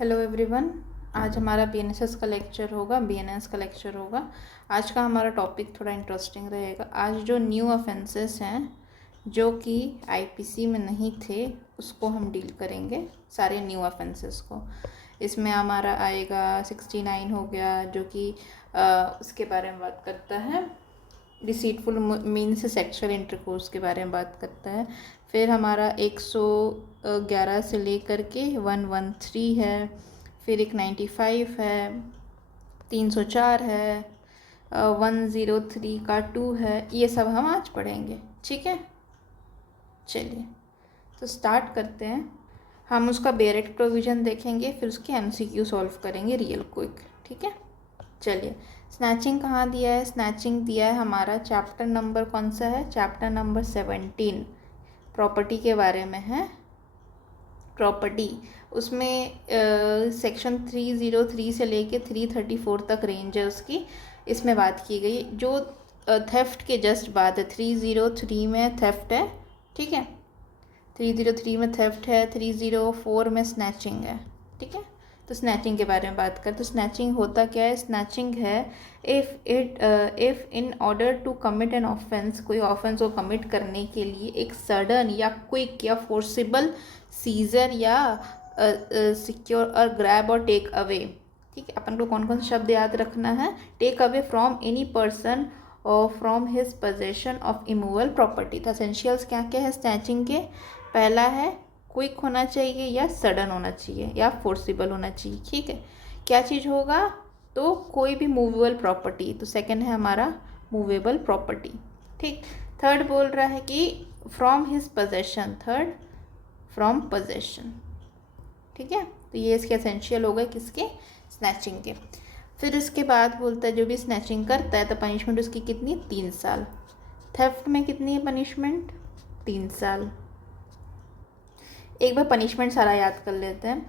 Hello everyone. आज हमारा BNS का लेक्चर होगा। आज का हमारा टॉपिक थोड़ा इंटरेस्टिंग रहेगा। आज जो न्यू ऑफेंसेस हैं जो कि आईपीसी में नहीं थे उसको हम डील करेंगे, सारे न्यू ऑफेंसेस को। इसमें हमारा आएगा 69 हो गया जो कि उसके बारे में बात करता है, डिसीटफुल मीन्स सेक्सुअल इंटरकोर्स के बारे में बात करता है। फिर हमारा 111 से लेकर के 113 है, फिर एक 95 है, 304 है, 103 का 2 है। ये सब हम आज पढ़ेंगे, ठीक है। चलिए तो स्टार्ट करते हैं। हम उसका बेरेट प्रोविज़न देखेंगे, फिर उसके एमसीक्यू सॉल्व करेंगे रियल क्विक, ठीक है। चलिए, स्नैचिंग कहाँ दिया है? स्नैचिंग दिया है हमारा चैप्टर नंबर कौन सा है? चैप्टर नंबर 17 प्रॉपर्टी के बारे में है। प्रॉपर्टी उसमें सेक्शन 303 से लेके 334 तक रेंज है उसकी। इसमें बात की गई जो थेफ्ट के जस्ट बाद है। 303 में थेफ्ट है, ठीक है। 303 में थेफ्ट है, 304 में स्नैचिंग है, ठीक है। तो स्नैचिंग के बारे में बात करें तो स्नैचिंग होता क्या है? स्नैचिंग है if in order to commit an offence, कोई ऑफेंस को कमिट करने के लिए एक सडन या क्विक या फोर्सिबल सीजर या सिक्योर और ग्रैब और टेक अवे, ठीक है। अपन को कौन कौन से शब्द याद रखना है? Take away from any person और from his possession of immovable property. तो एसेंशियल्स क्या क्या है स्नैचिंग के? पहला है क्विक होना चाहिए या सडन होना चाहिए या फोर्सिबल होना चाहिए, ठीक है। क्या चीज़ होगा? तो कोई भी मूवेबल प्रॉपर्टी। तो सेकंड है हमारा मूवेबल प्रॉपर्टी, ठीक। थर्ड बोल रहा है कि from his possession, third from possession, ठीक है। तो ये इसके एसेंशियल हो गए किसके? स्नैचिंग के। फिर इसके बाद बोलता है जो भी स्नैचिंग करता है तो पनिशमेंट उसकी कितनी? 3 साल। थेफ्ट में कितनी है पनिशमेंट? 3 साल। एक बार पनिशमेंट सारा याद कर लेते हैं।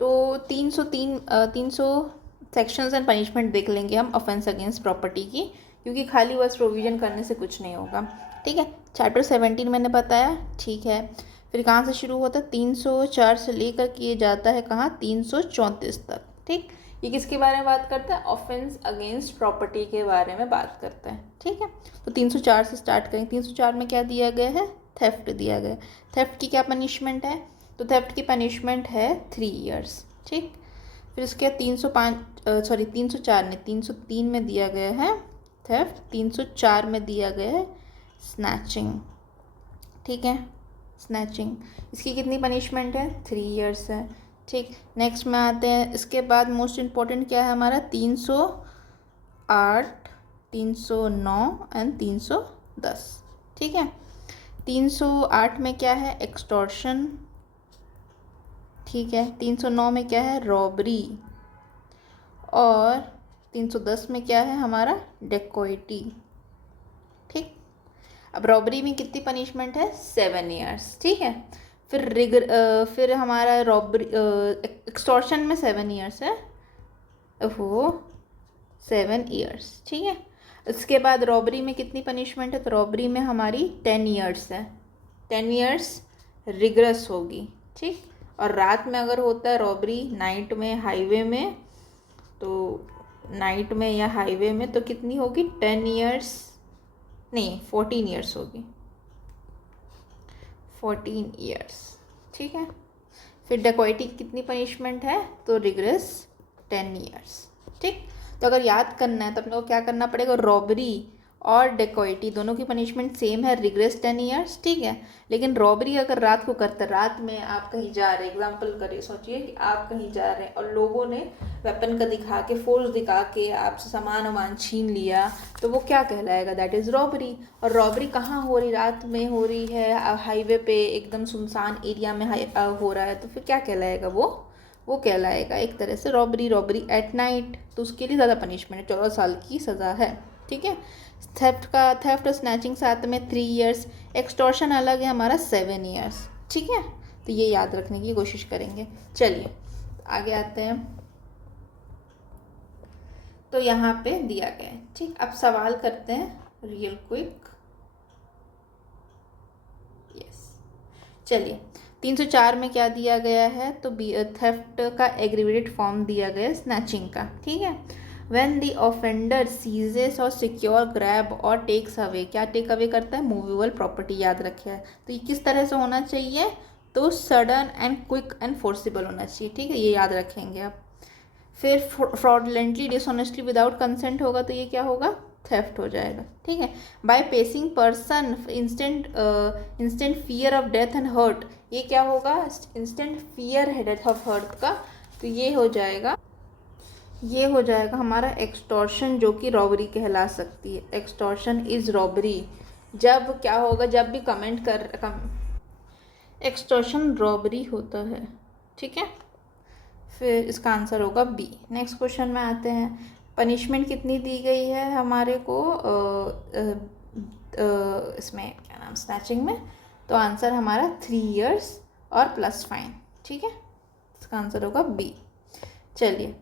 तो 300 सेक्शंस एंड पनिशमेंट देख लेंगे हम ऑफेंस अगेंस्ट प्रॉपर्टी की, क्योंकि खाली बस प्रोविजन करने से कुछ नहीं होगा, ठीक है। चैप्टर 17 मैंने बताया, ठीक है। फिर कहाँ से शुरू होता है? 304 से लेकर किए जाता है कहाँ? 334 तक, ठीक। ये किसके बारे में बात करता है? ऑफेंस अगेंस्ट प्रॉपर्टी के बारे में बात करता है, ठीक है। तो 304 से स्टार्ट करेंगे। 304 में क्या दिया गया है? थेफ्ट दिया गया। थेफ्ट की क्या पनिशमेंट है? तो थेफ्ट की पनिशमेंट है 3 ईयर्स, ठीक। फिर उसके 304 ने 303 में दिया गया है थेफ्ट, 304 में दिया गया है स्नैचिंग, ठीक है। स्नैचिंग इसकी कितनी पनिशमेंट है? 3 ईयर्स है, ठीक। नेक्स्ट में आते हैं। इसके बाद मोस्ट इम्पॉर्टेंट क्या है हमारा? 308, 309 एंड 310, ठीक है। 308 में क्या है? एक्सटॉर्शन, ठीक है। 309 में क्या है? रॉबरी। और 310 में क्या है हमारा? डेकोइटी, ठीक। अब रॉबरी में कितनी पनिशमेंट है? 7 ईयर्स, ठीक है। फिर हमारा रॉबरी एक्सटॉर्शन में 7 ईयर्स है, वो 7 ईयर्स, ठीक है। इसके बाद रॉबरी में कितनी पनिशमेंट है? तो रॉबरी में हमारी 10 ईयर्स है। 10 ईयर्स रिग्रेस होगी, ठीक। और रात में अगर होता है रॉबरी, नाइट में, हाईवे में, तो नाइट में या हाईवे में तो कितनी होगी? 10 ईयर्स नहीं, 14 ईयर्स होगी, 14 ईयर्स, ठीक है। फिर डेकोइटी की कितनी पनिशमेंट है? तो रिग्रेस 10 ईयर्स, ठीक। तो अगर याद करना है तो अपने को क्या करना पड़ेगा? रॉबरी और डेकोइटी दोनों की पनिशमेंट सेम है, रिग्रेस 10 ईयर्स, ठीक है। लेकिन रॉबरी अगर रात को करते, रात में आप कहीं जा रहे, एग्जांपल करिए, सोचिए कि आप कहीं जा रहे हैं और लोगों ने वेपन का दिखा के, फोर्स दिखा के आपसे सामान वामान छीन लिया, तो वो क्या कहलाएगा? That is robbery. और रॉबरी कहाँ हो रही? रात में हो रही है, हाईवे पे एकदम सुनसान एरिया में हो रहा है, तो फिर क्या कहलाएगा? वो कहलाएगा एक तरह से रॉबरी एट नाइट। तो उसके लिए ज़्यादा पनिशमेंट है, 14 साल की सज़ा है, ठीक है। थेफ्ट और स्नैचिंग साथ में 3 ईयर्स, एक्सटॉर्शन अलग है हमारा 7 ईयर्स, ठीक है। तो ये याद रखने की कोशिश करेंगे। चलिए आगे आते हैं। तो यहाँ पे दिया गया है, ठीक। अब सवाल करते हैं रियल क्विक, यस। चलिए 304 में क्या दिया गया है, तो थेफ्ट का एग्रीवेटेड फॉर्म दिया गया है स्नैचिंग का, ठीक है। व्हेन द ऑफेंडर सीजेस और सिक्योर, ग्रैब और टेक्स अवे, क्या टेक अवे करता है, मूवेबल प्रॉपर्टी, याद रखिए। तो ये किस तरह से होना चाहिए, तो sudden and quick and forcible होना चाहिए, ठीक है, ये याद रखेंगे आप। फिर फ्रॉडलेंटली, डिसऑनेस्टली, विदाउट कंसेंट होगा तो ये क्या होगा, थेफ्ट हो जाएगा, ठीक है। By pacing person instant fear of death and hurt, ये क्या होगा, इंस्टेंट फियर है डेथ ऑफ हर्ट का, तो ये हो जाएगा हमारा एक्सटॉर्शन, जो कि रॉबरी कहला सकती है। Extortion is robbery. जब क्या होगा, जब भी एक्सटॉर्शन रॉबरी होता है, ठीक है। फिर इसका आंसर होगा बी। नेक्स्ट क्वेश्चन में आते हैं, पनिशमेंट कितनी दी गई है हमारे को इसमें क्या नाम, स्नैचिंग में, तो आंसर हमारा 3 years और प्लस फाइन, ठीक है, इसका आंसर होगा बी। चलिए,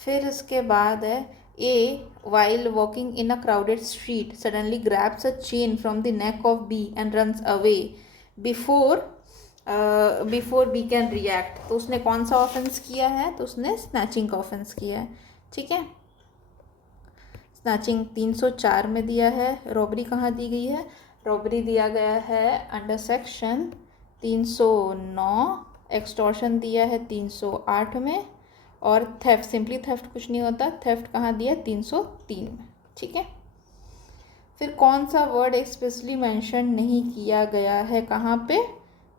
फिर इसके बाद है A, while walking in a crowded street suddenly grabs a chain from the neck of B and runs away before B can react, तो उसने कौन सा ऑफेंस किया है, तो उसने स्नैचिंग का ऑफेंस किया है, ठीक है। स्नैचिंग 304 में दिया है। रॉबरी कहाँ दी गई है, रॉबरी दिया गया है अंडर सेक्शन 309, एक्सटॉर्शन दिया है 308 में, और थेफ्ट, सिंपली थेफ्ट कुछ नहीं होता, थेफ्ट कहाँ दिया, 303 में, ठीक है। फिर कौन सा वर्ड एक्सप्रेसली मेंशन नहीं किया गया है, कहाँ पे,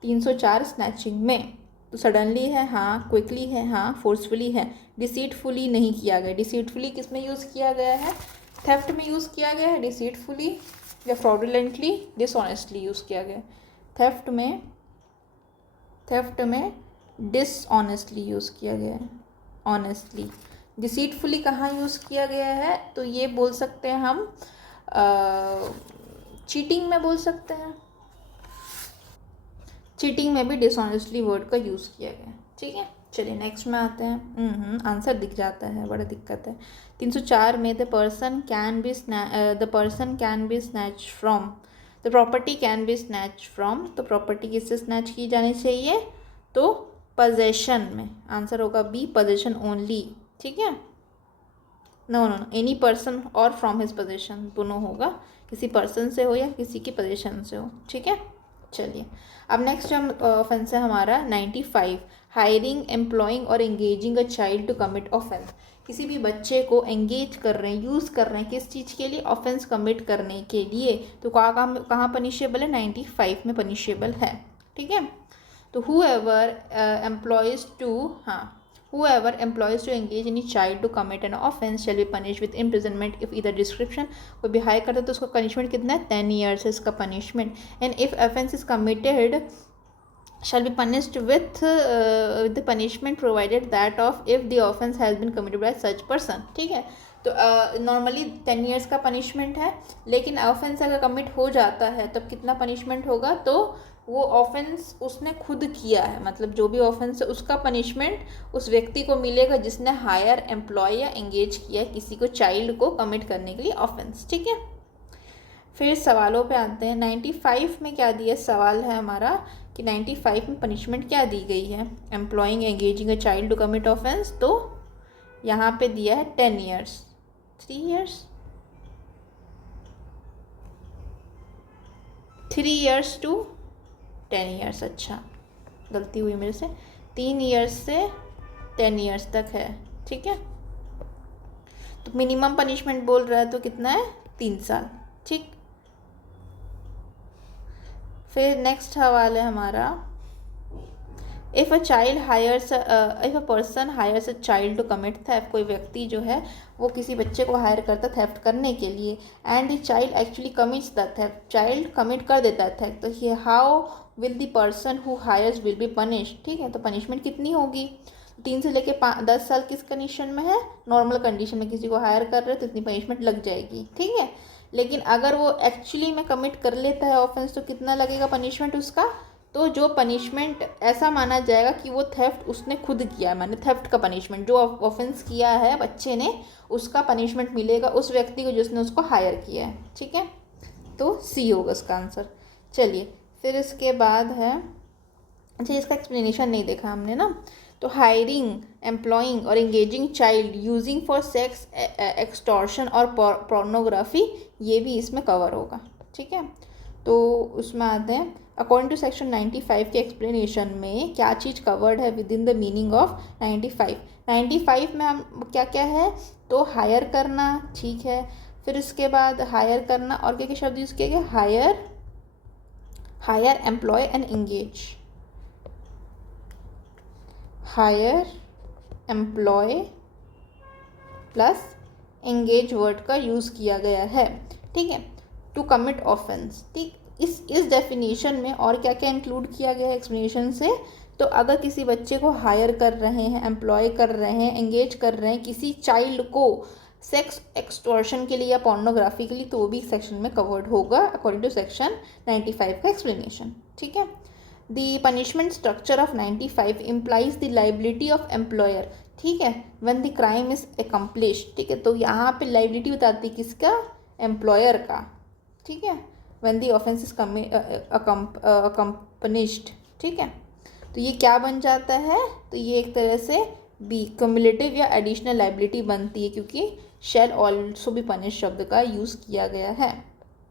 304 स्नैचिंग में, तो सडनली है हाँ, क्विकली है हाँ, फोर्सफुली है, डिसीटफुली नहीं किया गया। डिसीटफुली किस में यूज़ किया गया है, थेफ्ट में यूज़ किया गया है, डिसीटफुली या फ्रॉडुलेंटली, डिसऑनेस्टली यूज़ किया गया। थेफ्ट में डिसऑनेस्टली यूज़ किया गया है, ऑनेस्टली। डिसीटफुली कहाँ यूज़ किया गया है, तो ये बोल सकते हैं हम चीटिंग में बोल सकते हैं, चीटिंग में भी डिसऑनेस्टली वर्ड का यूज़ किया गया, ठीक है। चलिए नेक्स्ट में आते हैं। आंसर दिख जाता है, बड़ा दिक्कत है। 304 में the person can B snatch from, the property can be snatch from, तो प्रॉपर्टी किससे स्नैच की जानी चाहिए, तो पोजेशन में, आंसर होगा बी, पोजेशन ओनली, ठीक है। नो, एनी पर्सन और फ्रॉम हिज पोजेशन, दोनों होगा, किसी पर्सन से हो या किसी की पोजेशन से हो, ठीक है। चलिए, अब नेक्स्ट हम ऑफेंस है हमारा 95, हायरिंग, एम्प्लॉइंग और engaging a child to commit offence, किसी भी बच्चे को एंगेज कर रहे हैं, यूज़ कर रहे हैं, किस चीज़ के लिए, ऑफेंस कमिट करने के लिए, तो कहाँ पनिशेबल है, 95 में पनिशेबल है, ठीक है। तो whoever employs to engage any child to commit an offense shall be punished with imprisonment if either description, कोई भी हायर करता है तो उसका पनिशमेंट कितना है, 10 years है इसका punishment, and if offense is committed shall be punished with the punishment provided that of if the offense has been committed by such person, ठीक है। तो नॉर्मली 10 years का पनिशमेंट है, लेकिन ऑफेंस अगर कमिट हो जाता है तब कितना पनिशमेंट होगा, तो वो ऑफेंस उसने खुद किया है, मतलब जो भी ऑफेंस है उसका पनिशमेंट उस व्यक्ति को मिलेगा जिसने हायर, एम्प्लॉय या एंगेज किया है किसी को, चाइल्ड को कमिट करने के लिए ऑफेंस, ठीक है। फिर सवालों पे आते हैं। 95 में क्या दिया, सवाल है हमारा कि 95 में पनिशमेंट क्या दी गई है, employing, engaging a child to commit offence, तो यहाँ पे दिया है 10 years, 3 years, 3 years to 10 years, अच्छा गलती हुई मेरे से, 3 years से 10 years तक है, ठीक है। तो मिनिमम पनिशमेंट बोल रहा है तो कितना है, 3 साल, ठीक। फिर नेक्स्ट सवाल है हमारा, if a person hires a child to commit theft, कोई व्यक्ति जो है वो किसी बच्चे को हायर करता थेफ्ट करने के लिए, and the child actually commits the theft, child commit कर देता है थेफ्ट, तो ये how will the person who hires will be punish, ठीक है। तो पनिशमेंट कितनी होगी, 3 से लेके 10 साल किस कंडीशन में है, नॉर्मल कंडीशन में, किसी को हायर कर रहे हो तो इतनी पनिशमेंट लग जाएगी, ठीक है। लेकिन अगर वो एक्चुअली में कमिट कर लेता है ऑफेंस, तो कितना लगेगा पनिशमेंट उसका, तो जो पनिशमेंट ऐसा माना जाएगा कि वो थेफ्ट उसने खुद किया है, माने थेफ्ट का पनिशमेंट, जो ऑफेंस किया है बच्चे ने उसका पनिशमेंट मिलेगा उस व्यक्ति को जिसने उसको हायर किया है, ठीक है। तो सी होगा इसका आंसर। चलिए, फिर इसके बाद है अच्छा, इसका एक्सप्लेनेशन नहीं देखा हमने ना। तो हायरिंग, एम्प्लॉइंग और engaging child using for sex extortion और पोर्नोग्राफी, ये भी इसमें कवर होगा। ठीक है, तो उसमें आते हैं अकॉर्डिंग टू सेक्शन 95 के एक्सप्लेनेशन में क्या चीज़ कवर्ड है with in the meaning of 95 में हम क्या क्या है, तो हायर करना, ठीक है, फिर उसके बाद हायर करना और क्या क्या शब्द यूज़ किए गए, hire employ and engage, hire employ plus engage word का यूज़ किया गया है। ठीक है, टू कमिट ऑफेंस। ठीक, इस डेफिनेशन में और क्या क्या इंक्लूड किया गया है एक्सप्लेनेशन से, तो अगर किसी बच्चे को हायर कर रहे हैं, एम्प्लॉय कर रहे हैं, एंगेज कर रहे हैं किसी चाइल्ड को सेक्स एक्सटॉर्शन के लिए या पोर्नोग्राफी के लिए, तो वो भी सेक्शन में कवर्ड होगा अकॉर्डिंग टू सेक्शन 95 का एक्सप्लेनेशन। ठीक है, the punishment structure of 95 implies the liability of employer. ठीक है, when the crime is accomplished. ठीक है, तो यहाँ पे लाइबिलिटी बताती है किसका, एम्प्लॉयर का। ठीक है, व्हेन द ऑफेंस इज अकम्पनिश्ड। ठीक है, तो ये क्या बन जाता है, तो ये एक तरह से बी क्युमुलेटिव या एडिशनल लाइबिलिटी बनती है, क्योंकि शैल ऑल्सो बी पनिश शब्द का यूज़ किया गया है।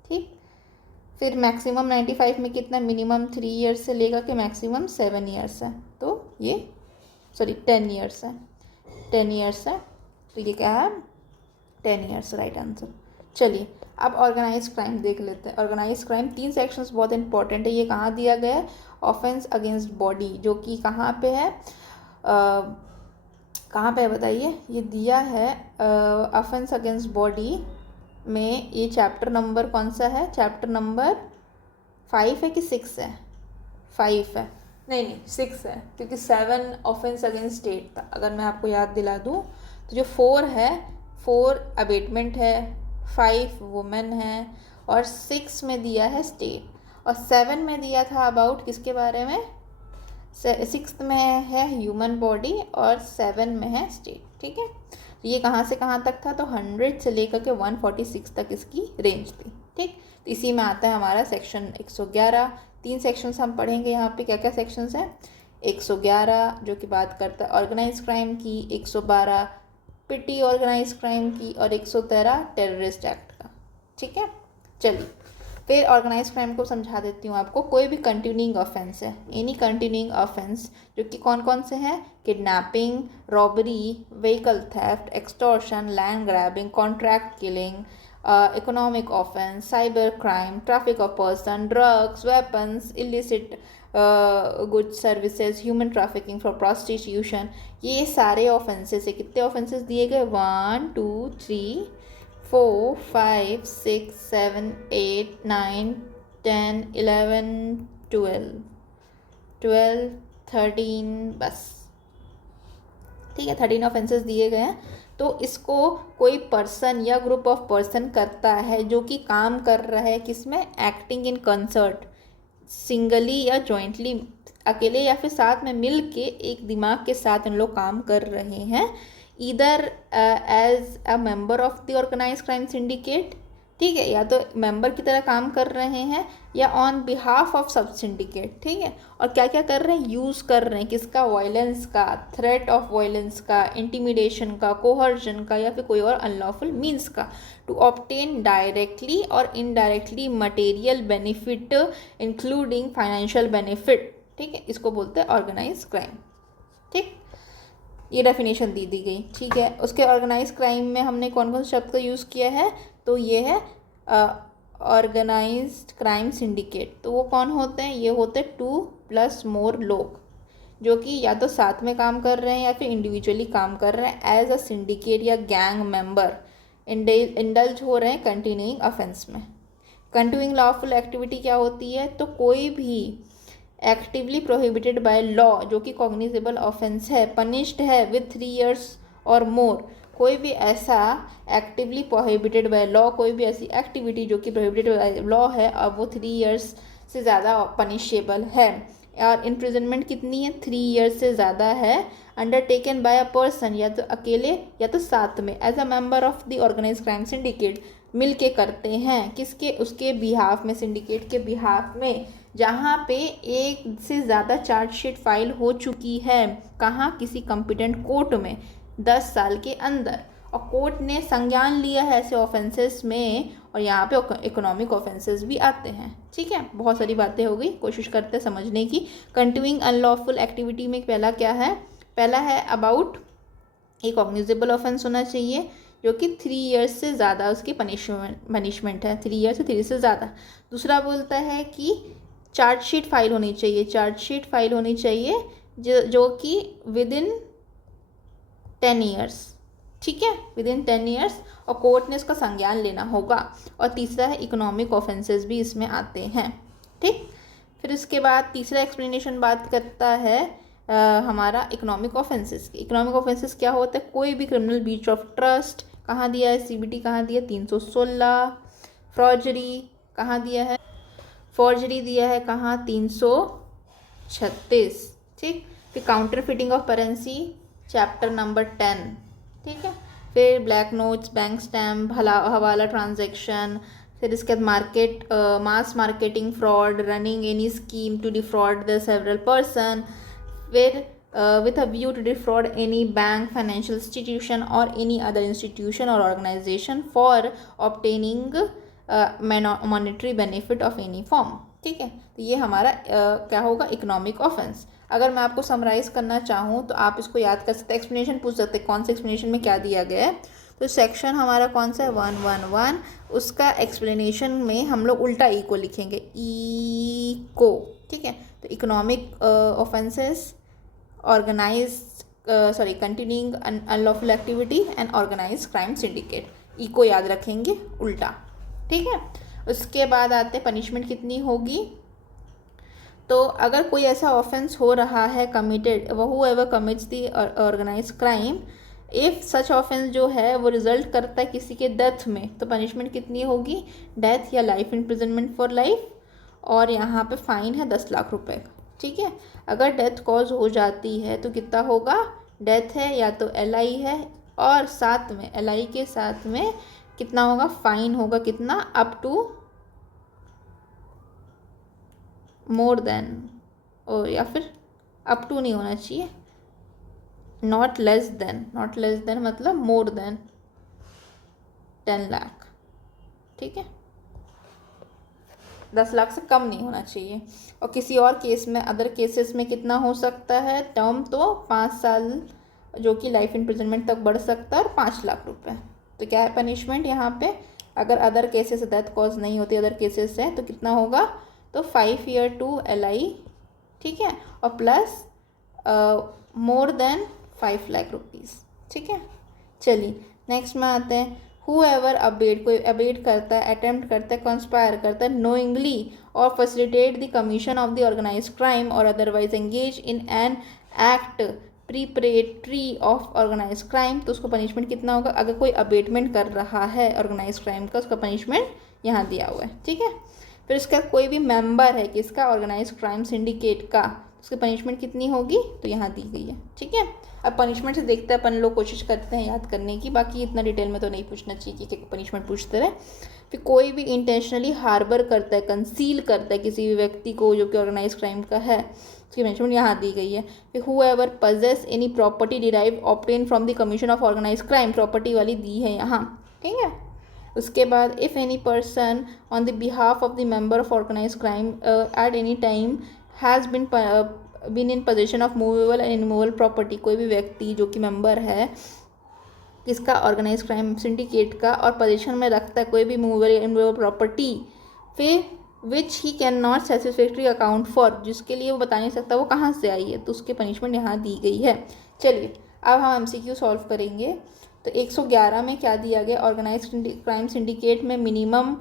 ठीक, फिर मैक्सिमम 95 में कितना, मिनिमम 3 ईयर्स से लेकर के मैक्सिमम 7 ईयर्स है, तो ये 10 ईयर्स है, 10 ईयर्स है, तो ये क्या है, 10 ईयर्स राइट आंसर। चलिए अब ऑर्गेनाइज क्राइम देख लेते हैं। ऑर्गेनाइज क्राइम 3 सेक्शंस बहुत इंपॉर्टेंट है। ये कहाँ दिया गया है, ऑफेंस अगेंस्ट बॉडी, जो कि कहाँ पे है, कहाँ पे है बताइए, ये दिया है ऑफेंस अगेंस्ट बॉडी में। ये चैप्टर नंबर कौन सा है, चैप्टर नंबर 5 है कि 6 है, 5 है, नहीं 6 है, क्योंकि 7 ऑफेंस अगेंस्ट स्टेट था। अगर मैं आपको याद दिला दूँ तो जो 4 है, 4 अबेटमेंट है, 5 वुमेन है, और 6 में दिया है स्टेट, और 7 में दिया था अबाउट किसके बारे में, 6 में है ह्यूमन बॉडी, और 7 में है स्टेट। ठीक है, तो ये कहाँ से कहाँ तक था, तो 100 से लेकर के 146 तक इसकी रेंज थी। ठीक, तो इसी में आता है हमारा सेक्शन 111। 3 सेक्शंस हम पढ़ेंगे यहाँ पे। क्या क्या सेक्शंस हैं, 111 जो कि बात करता है ऑर्गेनाइज क्राइम की, 112 पिटी ऑर्गेनाइज क्राइम की, और 113 टेररिस्ट एक्ट का। ठीक है, चलिए फिर ऑर्गेनाइज क्राइम को समझा देती हूँ आपको। कोई भी कंटिन्यूइंग ऑफेंस है, एनी कंटिन्यूइंग ऑफेंस, जो कि कौन कौन से हैं, kidnapping, robbery, vehicle theft, extortion, land grabbing, contract killing, economic offence, cyber crime, traffic of person, drugs, weapons, illicit goods services, human trafficking for prostitution, ये सारे ऑफेंसेस है। कितने ऑफेंसेस दिए गए, 1 2 3 4 5 6 7 8 9 10 11 12 13 बस। ठीक है, 13 ऑफेंसेस दिए गए हैं। तो इसको कोई पर्सन या ग्रुप ऑफ पर्सन करता है जो कि काम कर रहा है किसमें, एक्टिंग इन कंसर्ट, सिंगली या जॉइंटली, अकेले या फिर साथ में मिल के एक दिमाग के साथ इन लोग काम कर रहे हैं, either as a member of the organise crime syndicate. ठीक है, या तो मेंबर की तरह काम कर रहे हैं या ऑन बिहाफ ऑफ सब सिंडिकेट। ठीक है, और क्या क्या कर रहे हैं, यूज़ कर रहे हैं किसका, वायलेंस का, थ्रेट ऑफ वायलेंस का, इंटिमिडेशन का, कोहर्जन का, या फिर कोई और अनलॉफुल मीन्स का, टू ऑब्टेन डायरेक्टली और indirectly material benefit including financial benefit. ठीक है, इसको बोलते हैं ऑर्गेनाइज क्राइम। ठीक, ये डेफिनेशन दी गई। ठीक है, उसके ऑर्गेनाइज क्राइम में हमने कौन कौन से शब्द का यूज़ किया है, तो ये है ऑर्गेनाइज्ड क्राइम सिंडिकेट। तो वो कौन होते हैं, ये होते हैं 2+ लोग जो कि या तो साथ में काम कर रहे हैं या फिर इंडिविजुअली काम कर रहे हैं एज अ सिंडिकेट या गैंग मेंबर, इंडल्ज हो रहे हैं कंटिन्यूइंग ऑफेंस में। कंटिन्यूइंग लॉफुल एक्टिविटी क्या होती है, तो कोई भी एक्टिवली प्रोहिबिटेड बाय लॉ जो कि कॉग्निजेबल ऑफेंस है, पनिश्ड है विद 3 ईयर्स और मोर। कोई भी ऐसा एक्टिवली प्रोहिबिटेड बाय लॉ, कोई भी ऐसी एक्टिविटी जो कि प्रोहिबिटेड बाय लॉ है और वो 3 ईयर्स से ज़्यादा पनिशेबल है, और इम्प्रिजनमेंट कितनी है, 3 ईयर्स से ज़्यादा है, अंडरटेकन बाय अ पर्सन, या तो अकेले या तो साथ में, as a member of the organise crime syndicate, मिल के करते हैं, किसके, उसके बिहाफ में, सिंडिकेट के बिहाफ में, जहाँ पे एक से ज़्यादा चार्जशीट फाइल हो चुकी है, कहाँ, किसी कॉम्पिटेंट कोर्ट में 10 साल के अंदर, और कोर्ट ने संज्ञान लिया है ऐसे ऑफेंसेस में, और यहाँ पे इकोनॉमिक ऑफेंसेस भी आते हैं। ठीक है, बहुत सारी बातें हो गई, कोशिश करते हैं समझने की। कंटिन्यूइंग अनलॉफुल एक्टिविटी में पहला क्या है, पहला है अबाउट, एक कॉग्निजेबल ऑफेंस होना चाहिए जो कि 3 ईयर्स से ज़्यादा उसकी पनिशमेंट है, 3 ईयर से 3 से ज़्यादा। दूसरा बोलता है कि चार्जशीट फाइल होनी चाहिए, चार्जशीट फाइल होनी चाहिए जो कि विद इन 10 ईयर्स। ठीक है, विद इन 10 ईयर्स, और कोर्ट ने इसका संज्ञान लेना होगा। और तीसरा है इकोनॉमिक ऑफेंसेस भी इसमें आते हैं। ठीक, फिर उसके बाद तीसरा एक्सप्लेनेशन बात करता है हमारा इकोनॉमिक ऑफेंसेस की। इकोनॉमिक ऑफेंसेस क्या होता है, कोई भी क्रिमिनल ब्रीच ऑफ ट्रस्ट, कहाँ दिया है, सीबीटी कहाँ दिया, 316। फॉर्जरी कहाँ दिया है, फॉर्जरी दिया है कहाँ, 336। ठीक, फिर counter fitting of currency, chapter number 10। ठीक है, फिर black notes, bank stamp, hawala transaction, फिर इसके बाद mass marketing fraud, running any scheme to defraud the several person, फिर with a view to defraud any bank, financial institution or any other institution or organization for obtaining monetary benefit of any form। ठीक है, तो ये हमारा क्या होगा, economic offence. अगर मैं आपको समराइज करना चाहूँ तो आप इसको याद कर सकते हैं, एक्सप्लेनेशन पूछ सकते हैं कौन से एक्सप्लेनेशन में क्या दिया गया है। तो सेक्शन हमारा कौन सा है, 111, उसका एक्सप्लेनेशन में हम लोग उल्टा ई को लिखेंगे, ई को। ठीक है, तो economic offences, continuing unlawful activity and organise crime syndicate, E को याद रखेंगे उल्टा। ठीक है, उसके बाद आते पनिशमेंट कितनी होगी। तो अगर कोई ऐसा ऑफेंस हो रहा है committed, whoever commits the organized crime, if such offence जो है वो रिजल्ट करता है किसी के डेथ में, तो पनिशमेंट कितनी होगी, डेथ या लाइफ इम्प्रिजनमेंट फॉर लाइफ, और यहाँ पे फाइन है 10 लाख रुपए का। ठीक है, अगर डेथ कॉज हो जाती है तो कितना होगा, डेथ है या तो एलआई है, और साथ में एलआई के साथ में कितना होगा, फाइन होगा, कितना, अप टू मोर देन, या फिर अप टू नहीं होना चाहिए, नॉट लेस देन मतलब मोर देन 10 लाख। ठीक है, 10 लाख से कम नहीं होना चाहिए। और किसी और केस में, अदर केसेस में कितना हो सकता है, टर्म तो 5 साल जो कि लाइफ इम्प्रिजनमेंट तक बढ़ सकता है, और 5 लाख रुपए। तो क्या है पनिशमेंट यहाँ पे, अगर अदर केसेस डेथ कॉज नहीं होती, अदर केसेस है तो कितना होगा, तो 5 ईयर टू एलआई। ठीक है, और plus more than 5 lakh rupees. ठीक है, चलिए नेक्स्ट में आते हैं। whoever अबेट, कोई अबेट करता है, अटेम्प्ट करता है, कंस्पायर करता है, नोइंगली और facilitate the commission of the organise crime और otherwise engage in an act preparatory of organise crime, तो उसको पनिशमेंट कितना होगा, अगर कोई अबेटमेंट कर रहा है ऑर्गेनाइज क्राइम का, उसका पनिशमेंट यहाँ दिया हुआ है। ठीक है, फिर उसका कोई भी मेंबर है किसका, ऑर्गेनाइज क्राइम सिंडिकेट का, उसकी पनिशमेंट कितनी होगी, तो यहाँ दी गई है। ठीक है, अब पनिशमेंट से देखते हैं अपन लोग, कोशिश करते हैं याद करने की, बाकी इतना डिटेल में तो नहीं पूछना चाहिए कि पनिशमेंट पूछते रहे। फिर कोई भी इंटेंशनली हार्बर करता है, कंसील करता है किसी भी व्यक्ति को जो कि ऑर्गेनाइज क्राइम का है, उसकी पनिशमेंट यहाँ दी गई है। फिर whoever possess any property derive obtain from the commission of organise crime, property वाली दी है यहाँ। ठीक है, उसके बाद if any person on the behalf of the member of organise crime at any time has been in possession of movable and immovable property, कोई भी व्यक्ति जो कि मेंबर है किसका, ऑर्गेनाइज क्राइम सिंडिकेट का, और पोजीशन में रखता है कोई भी मूवेबल या इनमूवेबल प्रॉपर्टी, फिर which he can not satisfactory account for, जिसके लिए वो बता नहीं सकता वो कहाँ से आई है, तो उसकी पनिशमेंट यहाँ दी गई है। चलिए अब हम एमसीक्यू सॉल्व करेंगे। तो 111 में क्या दिया गया, ऑर्गेनाइज क्राइम सिंडिकेट में minimum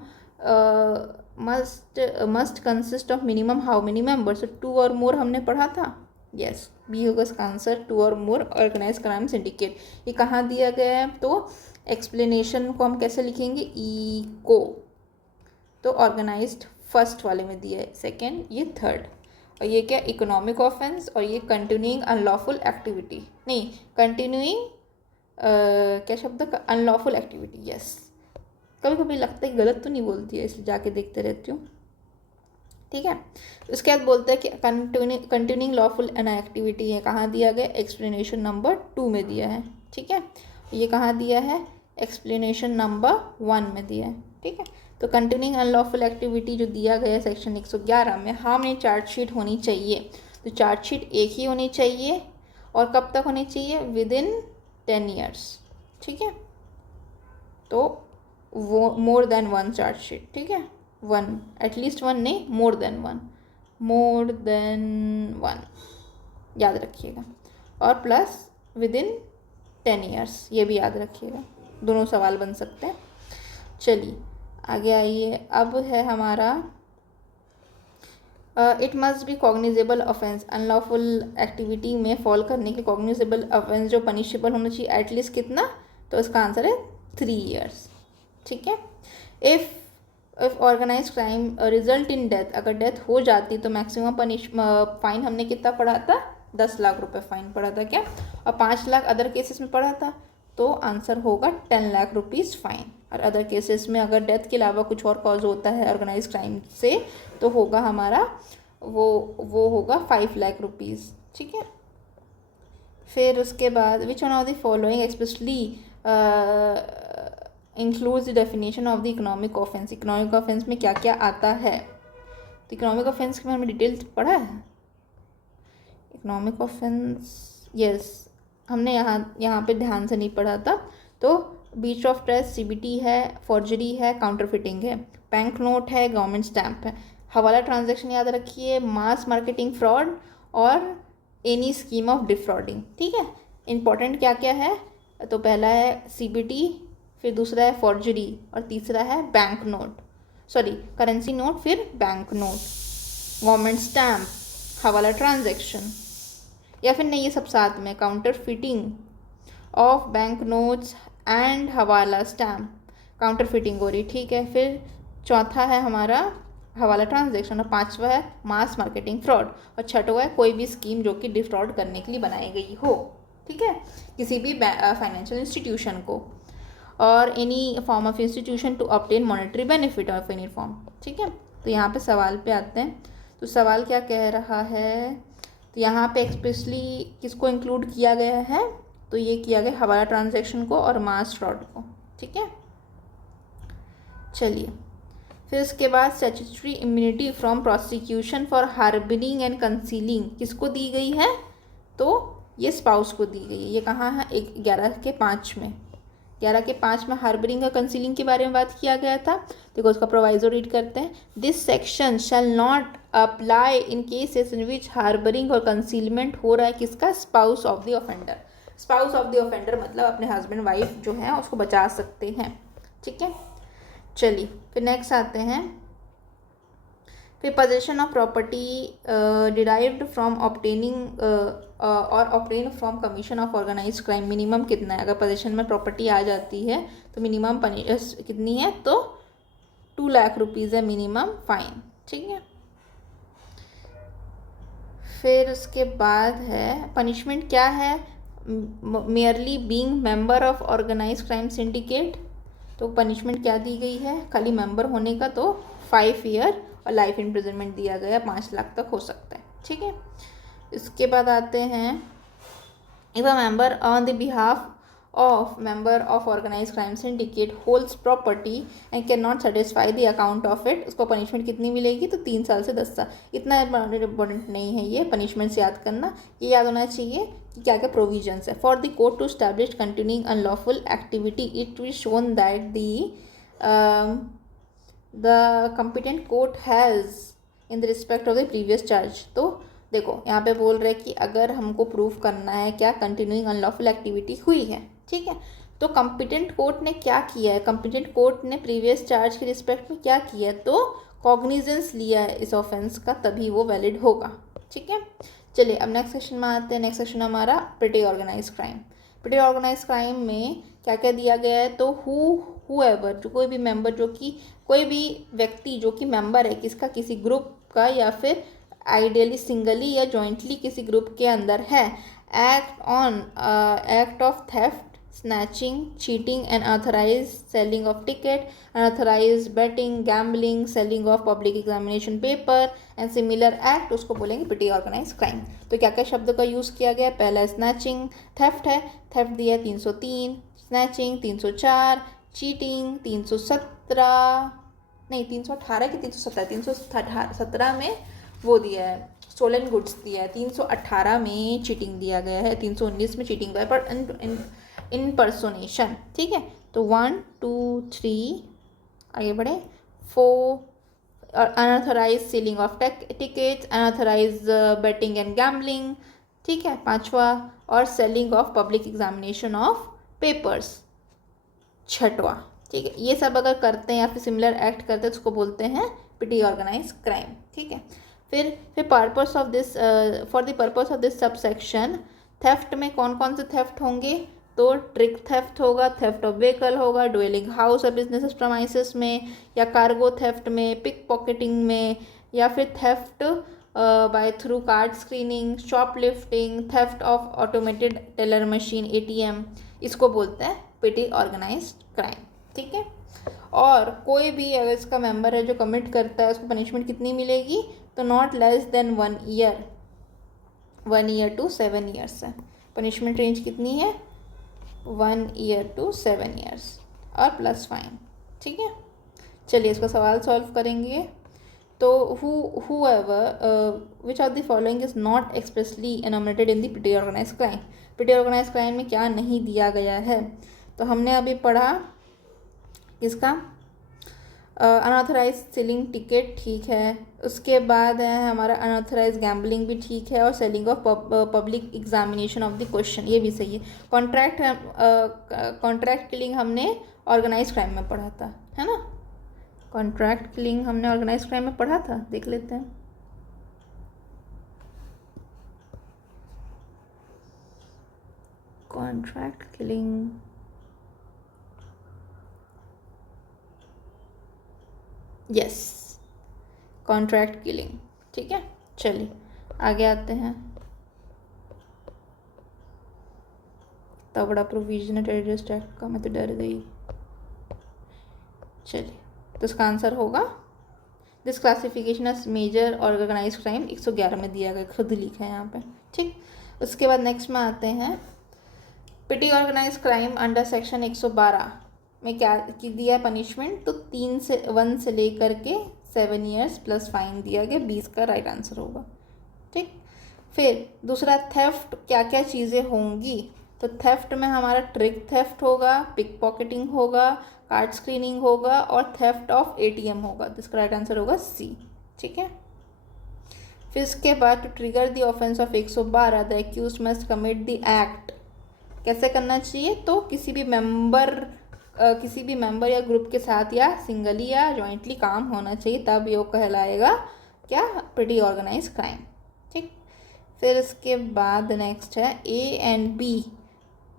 must consist of minimum how many members, 2 और मोर हमने पढ़ा था। यस, बी होगा इसका आंसर, 2 और मोर ऑर्गेनाइज क्राइम सिंडिकेट। ये कहाँ दिया गया है, तो एक्सप्लेनेशन को हम कैसे लिखेंगे, ई को, तो ऑर्गेनाइज्ड फर्स्ट वाले में दिया है, सेकेंड, ये थर्ड। और ये क्या, इकोनॉमिक ऑफेंस, और ये कंटिन्यूइंग अनलॉफुल एक्टिविटी, नहीं कंटिन्यूइंग क्या शब्द का, अनलॉफुल एक्टिविटी। यस, कभी कभी लगता है गलत तो नहीं बोलती है, इसलिए जाके देखते रहती हूँ। ठीक है। उसके बाद बोलते हैं कि कंटिन्यूइंग लॉफुल एन एक्टिविटी है, कहाँ दिया गया, एक्सप्लेनेशन नंबर 2 में दिया है। ठीक है, ये कहाँ दिया है, एक्सप्लेनेशन नंबर 1 में दिया है। ठीक है, तो कंटिन्यूइंग अनलॉफुल एक्टिविटी जो दिया गया है सेक्शन 111 में, हमें चार्जशीट होनी चाहिए। तो चार्जशीट एक ही होनी चाहिए, और कब तक होनी चाहिए, विद इन 10 ईयर्स। ठीक है, तो वो मोर देन 1 चार्जशीट। ठीक है, 1, एटलीस्ट 1 नहीं, मोर देन 1, मोर देन 1 याद रखिएगा, और प्लस विद इन 10 ईयर्स, ये भी याद रखिएगा, दोनों सवाल बन सकते हैं। चलिए आगे आइए, अब है हमारा it must B cognizable offence. Unlawful activity में फॉल करने के कॉग्निजेबल ऑफेंस जो पनिशेबल होना चाहिए एटलीस्ट कितना, तो इसका आंसर है 3 ईयर्स। ठीक है, if organise crime result in death, अगर डेथ हो जाती तो मैक्सिमम फाइन हमने कितना पढ़ा था, 10 लाख रुपए फाइन पड़ा था क्या, और 5 लाख अदर केसेस में पड़ा था, तो आंसर होगा 10 लाख रुपीज़ फाइन। और अदर केसेस में अगर डेथ के अलावा कुछ और कॉज होता है ऑर्गेनाइज क्राइम से, तो होगा हमारा वो होगा 5 लाख रुपीज़। ठीक है, फिर उसके बाद which one of the following especially includes the definition of the economic offence. Economic offence में क्या क्या आता है, तो इकोनॉमिक ऑफेंस के बारे में डिटेल्स पढ़ा है। इकोनॉमिक ऑफेंस यस, हमने यहाँ पे ध्यान से नहीं पढ़ा था। तो ब्रीच ऑफ ट्रस्ट सीबीटी है, फॉर्जरी है, काउंटरफिटिंग है, बैंक नोट है, गवर्नमेंट स्टैंप है, हवाला ट्रांजैक्शन याद रखिए, मास मार्केटिंग फ्रॉड, और एनी स्कीम ऑफ डिफ्रॉडिंग। ठीक है, इंपॉर्टेंट क्या क्या है, तो पहला है सीबीटी, फिर दूसरा है फॉर्जरी, और तीसरा है bank note, sorry currency note, फिर bank note, government stamp, hawala transaction, या फिर नहीं ये सब साथ में, counter fitting of bank notes and हवाला स्टैम्प, काउंटर फिटिंग हो रही। ठीक है, फिर चौथा है हमारा हवाला ट्रांजैक्शन, और पांचवा है मास मार्केटिंग फ्रॉड, और छठवा है कोई भी स्कीम जो कि डिफ्रॉड करने के लिए बनाई गई हो। ठीक है, किसी भी फाइनेंशियल इंस्टीट्यूशन को, और any form of institution to obtain monetary benefit of any form. ठीक है, तो यहाँ पे सवाल पे आते हैं। तो सवाल क्या कह रहा है, तो यहाँ पे एक्सप्रेसली किसको इंक्लूड किया गया है, तो ये किया गया हवाला ट्रांजैक्शन को और मास फ्रॉड को। ठीक है, चलिए फिर उसके बाद statutory immunity from prosecution for harbouring and concealing किसको दी गई है, तो ये स्पाउस को दी गई है। ये कहाँ है, 11 के 5 में, 11 के 5 में हार्बरिंग और कंसीलिंग के बारे में बात किया गया था। देखो उसका प्रोवाइजो रीड करते हैं, this section shall not apply in cases in which harbouring और कंसीलमेंट हो रहा है किसका, spouse of the offender. Spouse of the offender मतलब अपने हस्बैंड वाइफ जो है उसको बचा सकते हैं। ठीक है, चलिए फिर नेक्स्ट आते हैं, फिर possession of property derived from obtaining और obtain from commission of organise crime, minimum कितना है, अगर पोजेशन में प्रॉपर्टी आ जाती है तो मिनिमम कितनी है, तो 2 लाख रुपीज़ है मिनिमम फाइन। ठीक है, फिर उसके बाद है पनिशमेंट क्या है, merely being member of organise crime syndicate, तो पनिशमेंट क्या दी गई है, खाली मेंबर होने का तो 5 ईयर और लाइफ इम्प्रिजनमेंट दिया गया, 5 लाख तक हो सकता है। ठीक है, इसके बाद आते हैं, if a member on the behalf of member of organise crime syndicate holds property and can not satisfy the account of it, उसको पनिशमेंट कितनी मिलेगी, तो 3 साल से 10 साल। इतना इम्पोर्टेंट नहीं है ये पनिशमेंट्स याद करना, ये याद होना चाहिए कि क्या क्या प्रोविजंस है। For the court to establish continuing unlawful activity it will shown that the competent court has in the respect of the previous charge। तो देखो यहाँ पे बोल रहे हैं कि अगर हमको प्रूफ करना है क्या कंटिन्यूइंग अनलॉफुल एक्टिविटी हुई है। ठीक है, तो कॉम्पिटेंट कोर्ट ने क्या किया है, कॉम्पिटेंट कोर्ट ने प्रीवियस चार्ज के रिस्पेक्ट में क्या किया है, तो कॉग्निजेंस लिया है इस ऑफेंस का, तभी वो वैलिड होगा। ठीक है, चलिए अब नेक्स्ट सेक्शन में आते हैं। नेक्स्ट सेक्शन हमारा petty organise crime. Petty organise crime में क्या क्या दिया गया है, तो हुएवर जो कोई भी मेंबर, जो कि कोई भी व्यक्ति जो कि मेंबर है किसका, किसी ग्रुप का, या फिर आइडियली सिंगली या जॉइंटली किसी ग्रुप के अंदर है, act of theft snatching, cheating, unauthorized selling of ticket, unauthorized betting, gambling, selling of public examination paper and similar act, उसको बोलेंगे petty organized crime। तो क्या क्या शब्द का यूज़ किया गया? पहला स्नैचिंग, थेफ्ट है, थेफ्ट दिया 303, स्नैचिंग 304, चीटिंग 317, नहीं 318 की 317, 317 में वो दिया है स्टोलन गुड्स दिया है, 318 में चीटिंग दिया गया है, 319 में चीटिंग हुआ है पर इनपर्सोनेशन। ठीक है, तो 1 2 3 आगे बढ़े, 4 unauthorise selling of tickets, unauthorise betting and gambling. ठीक है, 5वां और selling of public examination of papers 6वां। ठीक है, ये सब अगर करते हैं या फिर सिमिलर एक्ट करते हैं तो उसको बोलते हैं पिटी ऑर्गेनाइज क्राइम। ठीक है, फिर purpose of this, for the purpose of this sub section, theft में कौन कौन से थेफ्ट होंगे? तो ट्रिक थेफ्ट होगा, थेफ्ट ऑफ व्हीकल होगा, ड्वेलिंग हाउस और बिजनेस प्रमाइसेस में, या कार्गो थेफ्ट में, पिक पॉकेटिंग में, या फिर theft by through card screening, shoplifting, theft of automated teller machine ATM, इसको बोलते हैं पिटी ऑर्गेनाइज क्राइम। ठीक है, और कोई भी अगर इसका मेंबर है जो कमिट करता है उसको पनिशमेंट कितनी मिलेगी? तो not less than 1 year, 1 year to 7 years है। पनिशमेंट रेंज कितनी है? 1 ईयर टू 7 ईयर्स और प्लस फाइन। ठीक है, चलिए इसका सवाल सॉल्व करेंगे। तो whoever which of the following is not expressly enumerated in the petty organized crime, petty organized crime में क्या नहीं दिया गया है? तो हमने अभी पढ़ा किसका? अनऑथराइज सेलिंग टिकट, ठीक है। उसके बाद है हमारा अनऑथराइज गैम्बलिंग भी ठीक है, और selling of public examination of the question, ये भी सही है। कॉन्ट्रैक्ट किलिंग हमने ऑर्गेनाइज क्राइम में पढ़ा था, है ना? कॉन्ट्रैक्ट किलिंग हमने ऑर्गेनाइज क्राइम में पढ़ा था, देख लेते हैं। Contract killing, yes, contract killing, ठीक है। चलिए आगे आते हैं। इतना बड़ा प्रोविजन है टेररिस्ट एक्ट का, मैं तो डर गई। चलिए, तो इसका आंसर होगा this classification as major organise crime 111 में दिया गया, खुद लिखा है यहाँ पे, ठीक। उसके बाद नेक्स्ट में आते हैं पिटी ऑर्गेनाइज क्राइम अंडर सेक्शन 112 में क्या दिया है पनिशमेंट? तो 1 से लेकर के 7 ईयर्स प्लस फाइन दिया गया, 20 का राइट आंसर होगा, ठीक। फिर दूसरा, थेफ्ट क्या क्या चीज़ें होंगी? तो थेफ्ट में हमारा ट्रिक थेफ्ट होगा, पिक पॉकेटिंग होगा, कार्ड स्क्रीनिंग होगा और थेफ्ट ऑफ ATM होगा, तो इसका राइट आंसर होगा C, ठीक है। फिर इसके बाद to trigger the offence of 112 the accused must commit the act. कैसे करना चाहिए? तो किसी भी मेंबर या ग्रुप के साथ या सिंगली या जॉइंटली काम होना चाहिए, तब ये कहलाएगा क्या? पिटी ऑर्गेनाइज क्राइम, ठीक। फिर इसके बाद नेक्स्ट है A and B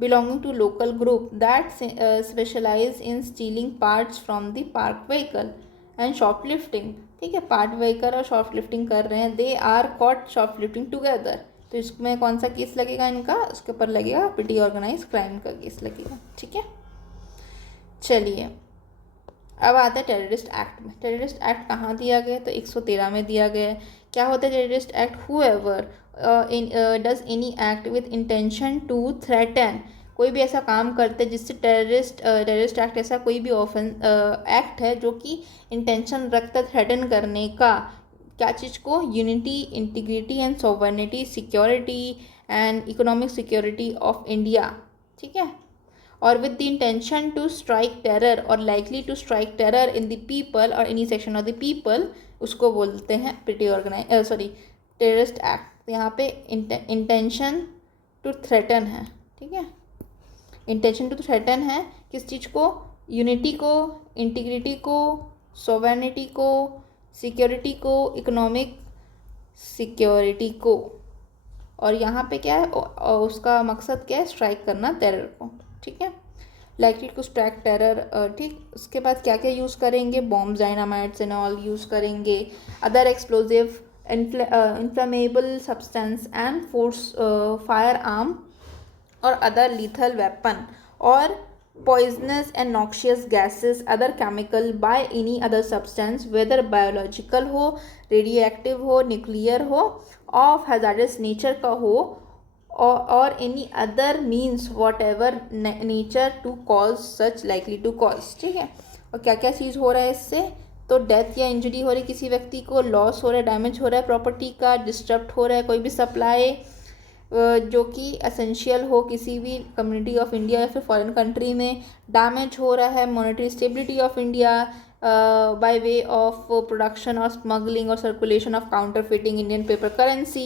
belonging to local group that specialize in stealing parts from the parked vehicle and shoplifting, ठीक है। पार्ट व्हीकल और शॉपलिफ्टिंग कर रहे हैं, they are caught shoplifting together, तो इसमें कौन सा केस लगेगा इनका? उसके ऊपर लगेगा पिटी ऑर्गेनाइज क्राइम का केस लगेगा, ठीक है। चलिए अब आता है टेररिस्ट एक्ट में। टेररिस्ट एक्ट कहाँ दिया गया? तो 113 में दिया गया है। क्या होता है terrorist act? Whoever does any act with intention to threaten, कोई भी ऐसा काम करते हैं जिससे टेररिस्ट एक्ट ऐसा कोई भी एक्ट है जो कि इंटेंशन रखता है थ्रेटन करने का, क्या चीज़ को? Unity, integrity and sovereignty, security and economic security of India, ठीक है। और with the intention to strike terror और likely to strike terror in the people और any section of the people, उसको बोलते हैं पिटी टेररिस्ट एक्ट। तो यहाँ पे इंटेंशन टू थ्रेटन है, ठीक है। इंटेंशन टू थ्रेटन है किस चीज़ को? यूनिटी को, इंटीग्रिटी को, सोवर्निटी को, सिक्योरिटी को, इकोनॉमिक सिक्योरिटी को। और यहाँ पे क्या है? उसका मकसद क्या है? स्ट्राइक करना टेरर को, ठीक है। लाइकली टू स्ट्राइक टेरर, ठीक। उसके बाद क्या क्या यूज़ करेंगे? Bomb, dynamites and all use करेंगे। Other explosive, inflammable substance and force fire arm और अदर लीथल वेपन और poisonous and noxious gases, other chemical by any other substance, whether biological हो, radioactive हो, nuclear हो, of hazardous nature का हो, or any other means whatever nature to cause such likely to cause. ठीक है, और क्या क्या चीज़ हो रहा है इससे, तो डेथ या इंजरी हो रही है किसी व्यक्ति को, लॉस हो रहा है, डैमेज हो रहा है प्रॉपर्टी का, डिस्टर्ब हो रहा है कोई भी सप्लाई जो कि एसेंशियल हो किसी भी कम्युनिटी ऑफ इंडिया या फिर फॉरेन कंट्री में, डैमेज हो रहा है monetary stability of India by way of production और स्मगलिंग और circulation of counterfeiting Indian paper currency.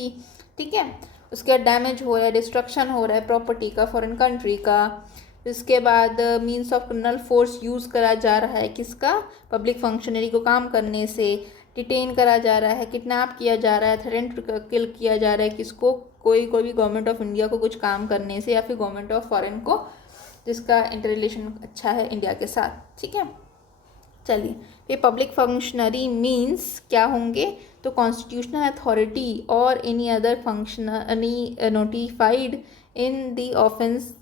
ठीक है, उसके बाद डैमेज हो रहा है, डिस्ट्रक्शन हो रहा है प्रॉपर्टी का फॉरेन कंट्री का. इसके बाद means of criminal force use करा जा रहा है किसका, पब्लिक फंक्शनरी को काम करने से, डिटेन करा जा रहा है, किडनैप किया जा रहा है, थ्रेटन किल किया जा रहा है किसको, कोई भी गवर्नमेंट ऑफ इंडिया को कुछ काम करने से या फिर गवर्नमेंट ऑफ फॉरेन को जिसका इंटर रिलेशन अच्छा है इंडिया के साथ. ठीक है, चलिए ये पब्लिक फंक्शनरी मीन्स क्या होंगे, तो कॉन्स्टिट्यूशनल अथॉरिटी और any other functionary notified in the offence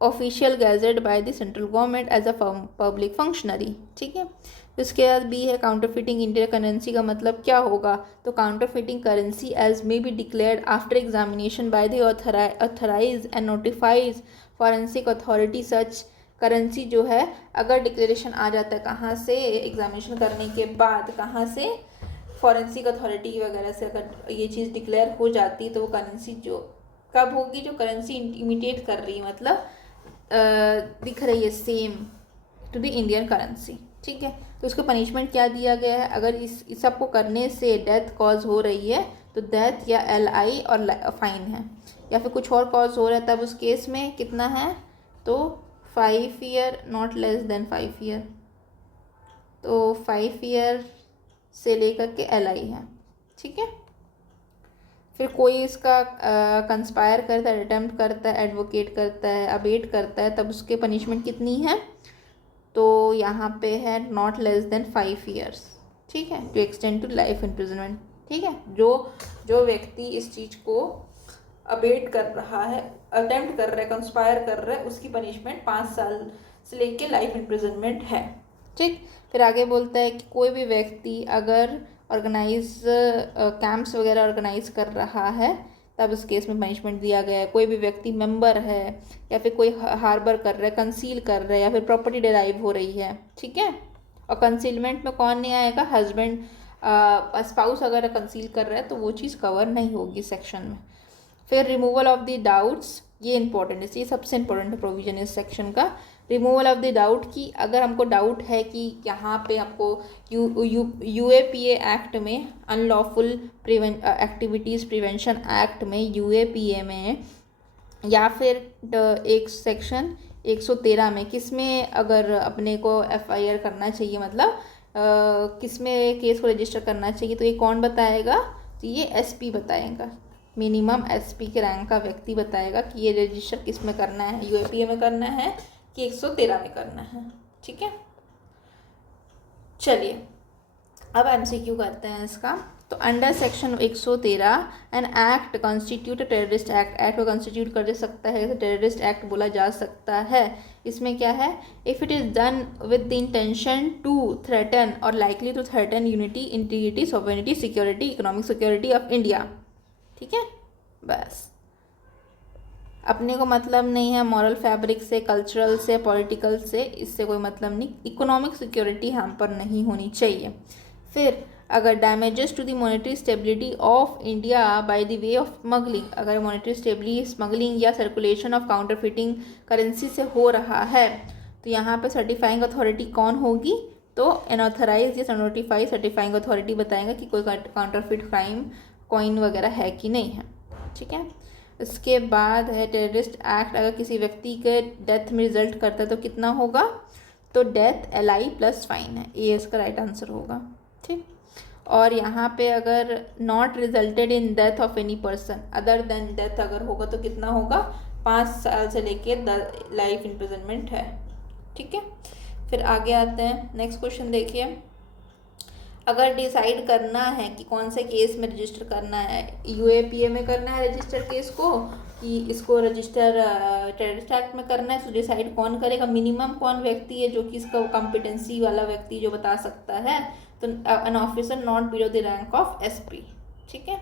official gazette by the central government as a public functionary. ठीक है, इसके बाद बी है काउंटरफिटिंग इंडियन करेंसी का मतलब क्या होगा, तो counterfeiting currency as may be declared after examination by the authorise and notifies forensic authority. Such currency जो है अगर डिक्लेरेशन आ जाता है कहाँ से, एग्जामिनेशन करने के बाद कहाँ से, फॉरेंसिक अथॉरिटी वगैरह से अगर ये चीज़ डिक्लेयर हो जाती तो वो करेंसी जो कब होगी, जो करेंसी इमिटेट कर रही है मतलब दिख रही है same to the Indian currency. ठीक है, तो उसको पनिशमेंट क्या दिया गया है, अगर इस सबको करने से डेथ कॉज हो रही है तो डेथ या LI और फाइन है, या फिर कुछ और कॉज हो रहा है तब उस केस में कितना है, तो 5 year not less then 5 year, तो 5 ईयर से लेकर के LI है. ठीक है, फिर कोई इसका कंस्पायर करता है, अटेम्प्ट करता है, एडवोकेट करता है, अबेट करता है, तब उसके पनिशमेंट कितनी है, तो यहाँ पे है नॉट लेस देन 5 ईयर्स. ठीक है, to extend to life imprisonment. ठीक है, जो व्यक्ति इस चीज़ को अबेट कर रहा है, अटेम्प्ट कर रहा है, कंस्पायर कर रहा है, उसकी पनिशमेंट 5 साल से लेके लाइफ इम्प्रिजनमेंट है. ठीक, फिर आगे बोलता है कि कोई भी व्यक्ति अगर ऑर्गेनाइज कैंप्स वगैरह ऑर्गेनाइज कर रहा है तब उस केस में पनिशमेंट दिया गया है. कोई भी व्यक्ति मेंबर है या फिर कोई हार्बर कर रहा है, कंसील कर रहा है, या फिर प्रॉपर्टी डिराइव हो रही है. ठीक है, और कंसीलमेंट में कौन नहीं आएगा, हस्बैंड स्पाउस अगर कंसील कर रहा है तो वो चीज़ कवर नहीं होगी सेक्शन में. फिर रिमूवल ऑफ द डाउट्स, ये इंपॉर्टेंट है, ये सबसे इंपॉर्टेंट प्रोविजन इस सेक्शन का. रिमूवल ऑफ द डाउट की अगर हमको डाउट है कि यहाँ पे आपको UAPA एक्ट में अनलॉफुल एक्टिविटीज़ प्रिवेंशन एक्ट में UAPA में या फिर एक सेक्शन 113 में किस में अगर अपने को FIR करना चाहिए, मतलब किस में केस को रजिस्टर करना चाहिए, तो ये कौन बताएगा, तो ये SP बताएगा, मिनिमम SP के रैंक का व्यक्ति बताएगा कि ये रजिस्टर किस में करना है, UAPA में करना है कि 113 में करना है. ठीक है, चलिए अब MCQ करते हैं इसका. तो under section 113 an act constitute terrorist act, act को कॉन्स्टिट्यूट कर सकता है तो टेररिस्ट एक्ट बोला जा सकता है. इसमें क्या है, if it is done with the intention to threaten और likely to threaten unity, integrity, sovereignty, security, economic security of India. ठीक है, बस अपने को मतलब नहीं है मॉरल फैब्रिक से, कल्चरल से, पॉलिटिकल से, इससे कोई मतलब नहीं. इकोनॉमिक सिक्योरिटी हम पर नहीं होनी चाहिए. फिर अगर damages to the monetary stability of India by the way of smuggling, अगर मॉनेटरी स्टेबिलिटी स्मगलिंग या सर्कुलेशन ऑफ काउंटरफिटिंग करेंसी से हो रहा है तो यहाँ पे सर्टिफाइंग अथॉरिटी कौन होगी, तो अनऑथराइज या नोटिफाइड सर्टिफाइंग अथॉरिटी बताएगा कि कोई काउंटरफिट क्राइम कॉइन वगैरह है कि नहीं है. ठीक है, इसके बाद है टेररिस्ट एक्ट, अगर किसी व्यक्ति के डेथ में रिजल्ट करता है तो कितना होगा, तो डेथ LI प्लस फाइन है, ये इसका राइट आंसर होगा. ठीक, और यहाँ पे अगर not resulted in death of any person other than death अगर होगा तो कितना होगा, 5 साल से लेके लाइफ इम्प्रिजनमेंट है. ठीक है, फिर आगे आते हैं. नेक्स्ट क्वेश्चन देखिए, अगर डिसाइड करना है कि कौन से केस में रजिस्टर करना है, UAPA में करना है रजिस्टर केस को, कि इसको रजिस्टर टेररिस्ट एक्ट में करना है, तो डिसाइड कौन करेगा, मिनिमम कौन व्यक्ति है जो कि इसका कॉम्पिटेंसी वाला व्यक्ति जो बता सकता है, तो an officer not below the rank of SP. ठीक है।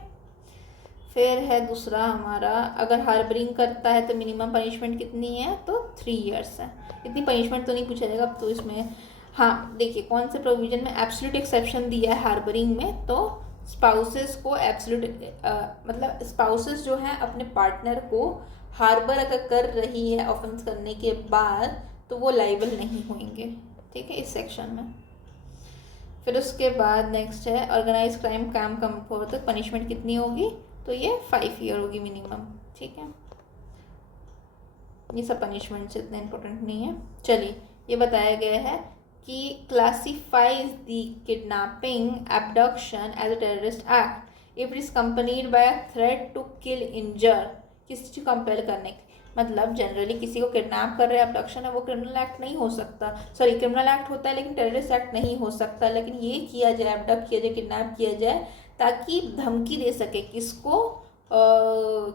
फिर है दूसरा हमारा, अगर हार्बरिंग करता है तो मिनिमम पनिशमेंट कितनी है, तो 3 years है। इतनी पनिशमेंट तो नहीं पूछा जाएगा अब तो इसमें। हाँ देखिए कौन से प्रोविजन में एब्सोल्यूट एक्सेप्शन दिया है हार्बरिंग में, तो स्पाउसेस को एब्सोल्यूट मतलब स्पाउसेस जो हैं अपने पार्टनर को हार्बर अगर कर रही है ऑफेंस करने के बाद, तो वो लाइबल नहीं होंगे। ठीक है, इस सेक्शन में। फिर उसके बाद नेक्स्ट है ऑर्गेनाइज क्राइम काम कम तक पनिशमेंट कितनी होगी, तो ये 5 year होगी मिनिमम। ठीक है, ये सब पनिशमेंट से इतने इम्पोर्टेंट नहीं है। चलिए, ये बताया गया है कि classifies the kidnapping abduction as a terrorist act if it is companied by a threat to kill injure. किसी चीज़ को कंपेल करने की मतलब जनरली किसी को किडनैप कर रहे हैं, एब्डक्शन है, वो क्रिमिनल एक्ट नहीं हो सकता, सॉरी क्रिमिनल एक्ट होता है लेकिन टेररिस्ट एक्ट नहीं हो सकता। लेकिन ये किया जाए, एब्डक्ट किया जाए, किडनैप किया जाए, ताकि धमकी दे सके किसको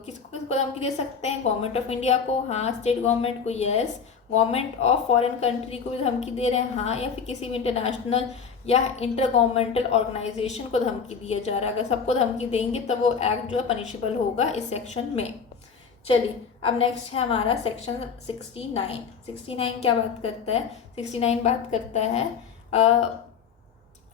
किसको धमकी दे सकते हैं, गवर्नमेंट ऑफ इंडिया को, हाँ, स्टेट गवर्नमेंट को, yes, government of foreign country को भी धमकी दे रहे हैं, हाँ, या फिर किसी भी इंटरनेशनल या इंटर गवर्नमेंटल ऑर्गेनाइजेशन को धमकी दिया जा रहा है। अगर सबको धमकी देंगे तब वो एक्ट जो है पनिशेबल होगा इस सेक्शन में। चलिए, अब नेक्स्ट है हमारा सेक्शन 69। 69 क्या बात करता है, 69 बात करता है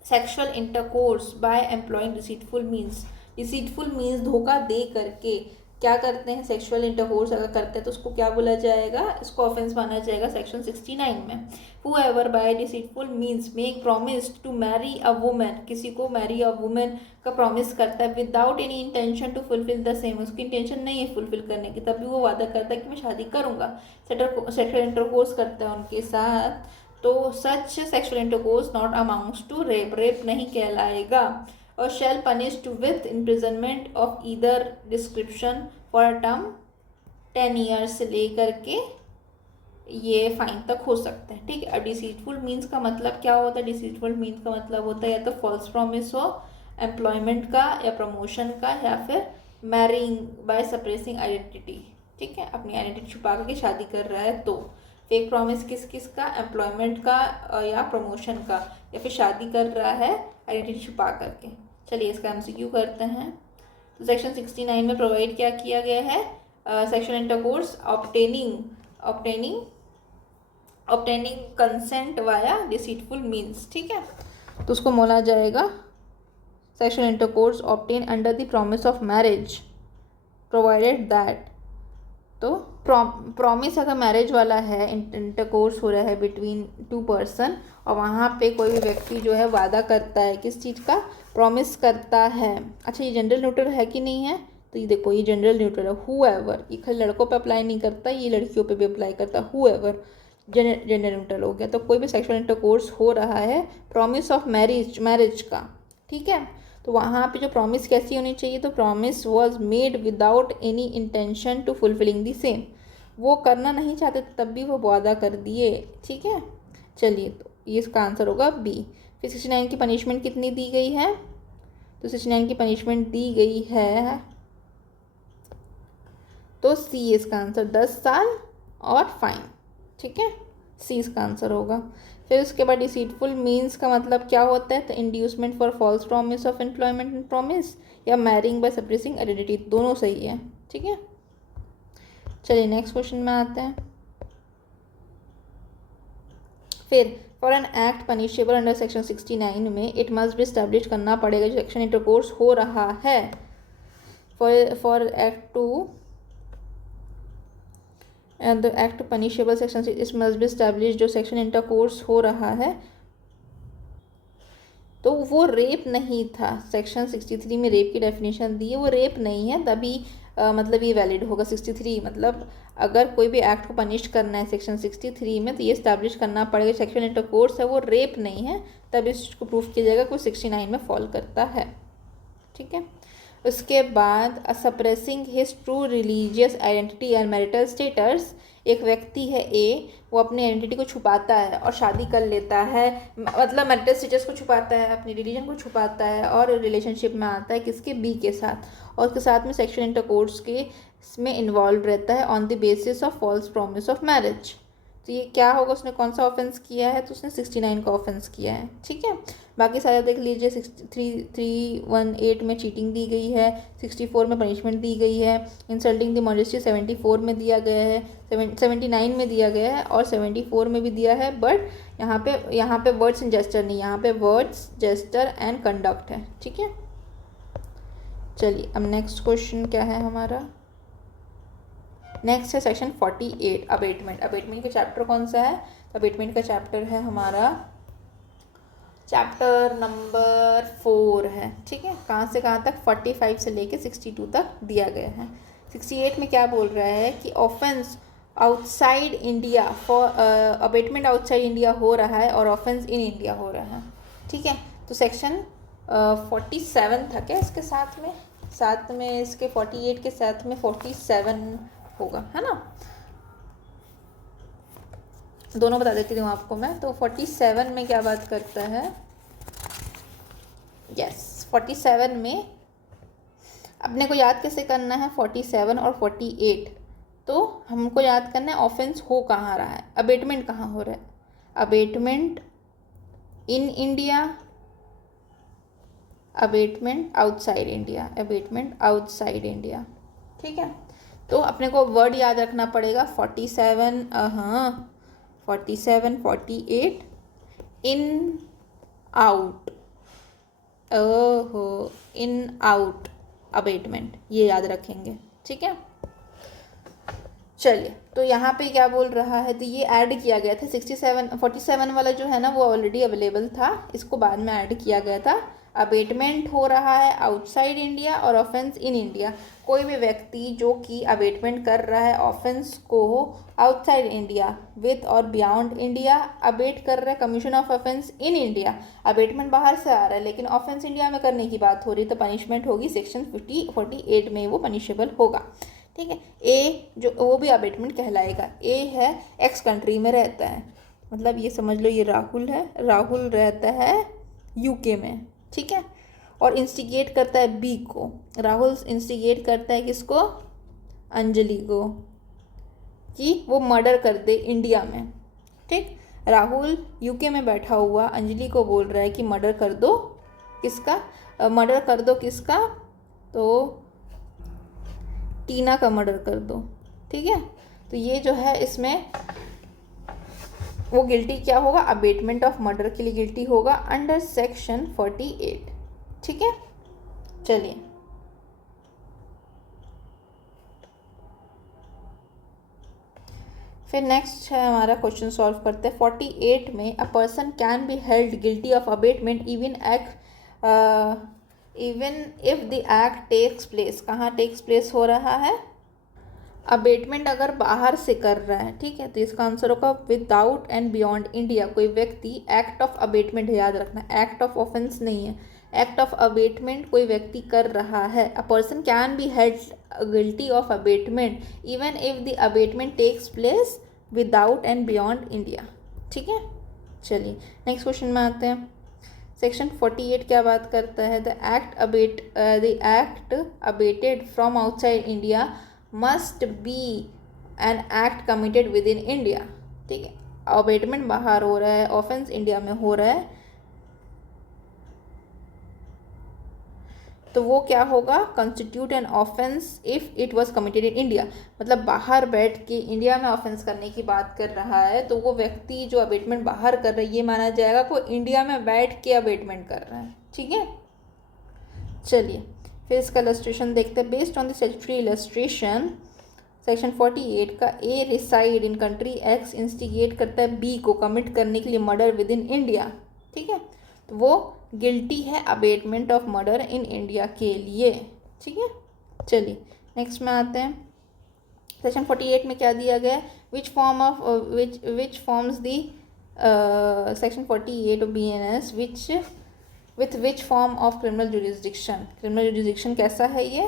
sexual intercourse by employing deceitful means. Deceitful means धोखा दे करके क्या करते हैं, सेक्सुअल इंटरकोर्स अगर करते हैं तो उसको क्या बोला जाएगा, इसको ऑफेंस माना जाएगा सेक्शन 69 में। Whoever by deceitful means make promise to marry a woman, किसी को मैरी अ वुमेन का प्रॉमिस करता है without any intention to fulfil the same, उसकी इंटेंशन नहीं है फुलफिल करने की, तब भी वो वादा करता है कि मैं शादी करूँगा, सेक्सुअल इंटरकोर्स करता है उनके साथ, तो such sexual intercourse not amounts to rape, rape नहीं कहलाएगा। और shall punished with imprisonment of either description for a term 10 years से लेकर के ये फाइन तक हो सकते हैं। ठीक है, अब डिसीटफुल मीन्स का मतलब क्या होता है, डिसीटफुल मीन्स का मतलब होता है या तो फॉल्स प्रॉमिस हो एम्प्लॉयमेंट का या प्रमोशन का, या फिर मैरिंग बाय सप्रेसिंग आइडेंटिटी। ठीक है, अपनी आइडेंटिटी छुपा करके शादी कर रहा है तो। फेक प्रॉमिस किस किस का, एम्प्लॉयमेंट का या प्रमोशन का, या फिर शादी कर रहा है आइडेंटिटी छुपा करके। चलिए इसका एमसीक्यू करते हैं। तो सेक्शन 69 में प्रोवाइड क्या किया गया है, sexual intercourse obtaining consent via deceitful means. ठीक है, तो उसको बोला जाएगा sexual intercourse obtain under the promise of marriage provided that. तो प्रॉमिस अगर मैरिज वाला है, इंटरकोर्स हो रहा है बिटवीन 2 पर्सन, और वहाँ पे कोई भी व्यक्ति जो है वादा करता है, किस चीज़ का, प्रॉमिस करता है। अच्छा, ये जनरल न्यूट्रल है कि नहीं है, तो ये देखो ये जनरल न्यूट्रल है। हूएवर, ये खाली लड़कों पे अप्लाई नहीं करता, ये लड़कियों पे भी अप्लाई करता है। हूएवर जनरल न्यूट्रल हो गया। तो कोई भी सेक्सुअल इंटरकोर्स हो रहा है प्रॉमिस ऑफ मैरिज का, ठीक है, तो वहाँ पे जो प्रॉमिस कैसी होनी चाहिए, तो promise was made without any intention to fulfilling the same, वो करना नहीं चाहते तब भी वो वादा कर दिए। ठीक है, चलिए, तो ये इसका आंसर होगा बी। फिर 69 की पनिशमेंट कितनी दी गई है, तो 69 की पनिशमेंट दी गई है, तो सी इसका आंसर 10 साल और फाइन। ठीक है, सी इसका आंसर होगा। फिर उसके बाद डिसीटफुल मीन्स का मतलब क्या होता है, तो inducement for false promise of employment and promise, या मैरिंग बाय सप्रेसिंग आइडेंटिटी, दोनों सही है। ठीक है, चलिए नेक्स्ट क्वेश्चन में आते हैं। फिर for an act punishable under section 69 में इट मस्ट भी स्टैब्लिश करना पड़ेगा जो सेक्शन इंटरकोर्स हो रहा है। For act to and the act punishable section it must be establish, जो सेक्शन इंटरकोर्स हो रहा है तो वो रेप नहीं था। सेक्शन 63 में रेप की डेफिनेशन दी है, वो रेप नहीं है, तभी मतलब ये वैलिड होगा। 63 मतलब अगर कोई भी एक्ट को पनिश करना है सेक्शन 63 में, तो ये स्टैब्लिश करना पड़ेगा सेक्शन इंटरकोर्स है, वो रेप नहीं है, तब इसको प्रूफ किया जाएगा कोई 69 में फॉल करता है। ठीक है, उसके बाद suppressing his true religious identity and marital status, एक व्यक्ति है ए, वो अपनी आइडेंटिटी को छुपाता है और शादी कर लेता है, मतलब मैरिटल स्टेटस को छुपाता है, अपनी रिलीजन को छुपाता है और रिलेशनशिप में आता है किसके, बी के साथ, और उसके साथ में सेक्सुअल इंटरकोर्स के में इन्वॉल्व रहता है on the basis of false promise of marriage. तो ये क्या होगा, उसने कौन सा ऑफेंस किया है, तो उसने 69 का ऑफेंस किया है। ठीक है, बाकी सारे देख लीजिए। 318 में चीटिंग दी गई है, 64 में पनिशमेंट दी गई है, इंसल्टिंग द मॉडेस्टी 74 में दिया गया है, 79 में दिया गया है और 74 में भी दिया है। बट यहाँ पे वर्ड्स एंड जेस्टर नहीं, यहाँ पे वर्ड्स, जेस्टर एंड कंडक्ट है। ठीक है, चलिए अब नेक्स्ट क्वेश्चन क्या है हमारा। नेक्स्ट है सेक्शन 48 अबेटमेंट। अबेटमेंट का चैप्टर कौन सा है, तो अबेटमेंट का चैप्टर है हमारा चैप्टर नंबर 4 है। ठीक है, कहाँ से कहाँ तक, 45 से लेके 62 तक दिया गया है। 68 में क्या बोल रहा है कि offence outside India for abetment outside India हो रहा है और ऑफेंस इन इंडिया हो रहा है। ठीक है, तो सेक्शन 47 था क्या इसके साथ में इसके 48 के साथ में 47 होगा, है ना। दोनों बता देती हूँ आपको मैं। तो 47 में क्या बात करता है, यस 47 में अपने को याद कैसे करना है, 47 और 48। तो हमको याद करना है ऑफेंस हो कहाँ रहा है, अबेटमेंट कहाँ हो रहा है। Abetment in India, abetment outside India, abetment outside India. ठीक है, तो अपने को वर्ड याद रखना पड़ेगा 47, हाँ 47, 48 इन आउट, ओहो इन आउट अबेटमेंट, ये याद रखेंगे। ठीक है, चलिए तो यहाँ पे क्या बोल रहा है, तो ये ऐड किया गया था 47 वाला जो है ना वो ऑलरेडी अवेलेबल था, इसको बाद में ऐड किया गया था। अबेटमेंट हो रहा है आउटसाइड इंडिया और ऑफेंस इन इंडिया। कोई भी व्यक्ति जो कि अबेटमेंट कर रहा है ऑफेंस को आउटसाइड इंडिया विथ और बियॉन्ड इंडिया, अबेट कर रहा है commission of offence in India, abetment बाहर से आ रहा है लेकिन ऑफेंस इंडिया में करने की बात हो रही है, तो पनिशमेंट होगी सेक्शन 48 में वो पनिशेबल होगा। ठीक है, ए जो वो भी अबेटमेंट कहलाएगा। ए है एक्स कंट्री में रहता है, मतलब ये समझ लो ये राहुल है, राहुल रहता है यूके में। ठीक है, और इंस्टिगेट करता है बी को, राहुल इंस्टिगेट करता है किसको, अंजलि को, कि वो मर्डर कर दे इंडिया में। ठीक, राहुल यूके में बैठा हुआ अंजलि को बोल रहा है कि मर्डर कर दो किसका, मर्डर कर दो किसका, तो टीना का मर्डर कर दो। ठीक है, तो ये जो है इसमें वो गिल्टी क्या होगा, अबेटमेंट ऑफ मर्डर के लिए गिल्टी होगा अंडर सेक्शन 48। ठीक है, चलिए फिर नेक्स्ट है हमारा क्वेश्चन सॉल्व करते हैं। 48 में a person can be held guilty of abetment even if the act takes place, कहाँ टेक्स प्लेस हो रहा है, अबेटमेंट अगर बाहर से कर रहा है। ठीक है, तो इसका आंसर होगा विदाउट एंड बियॉन्ड इंडिया। कोई व्यक्ति एक्ट ऑफ अबेटमेंट, याद रखना एक्ट ऑफ ऑफेंस नहीं है, एक्ट ऑफ अबेटमेंट कोई व्यक्ति कर रहा है। A person can be held guilty of abetment even if the abetment takes place without and beyond India. ठीक है, चलिए नेक्स्ट क्वेश्चन में आते हैं। सेक्शन 48 क्या बात करता है, the act abetted from outside India must be an act committed with in India. ठीक है, अबेटमेंट बाहर हो रहा है, ऑफेंस इंडिया में हो रहा है, तो वो क्या होगा, constitute an offence if it was committed in India. मतलब बाहर बैठ के इंडिया में ऑफेंस करने की बात कर रहा है, तो वो व्यक्ति जो अबेटमेंट बाहर कर रहा है ये माना जाएगा को इंडिया में बैठ के अबेटमेंट कर रहा है। ठीक है, चलिए फिर इसका इलस्ट्रेशन देखते हैं। Based on the statutory illustration section 48 का, A reside in country X instigate करता है बी को कमिट करने के लिए मर्डर विद इन इंडिया। ठीक है, तो वो गिल्टी है abetment of murder in India के लिए। ठीक है, चलिए नेक्स्ट में आते हैं। सेक्शन 48 में क्या दिया गया, which forms the section 48 of BNS with which form of criminal jurisdiction. Criminal jurisdiction कैसा है ये,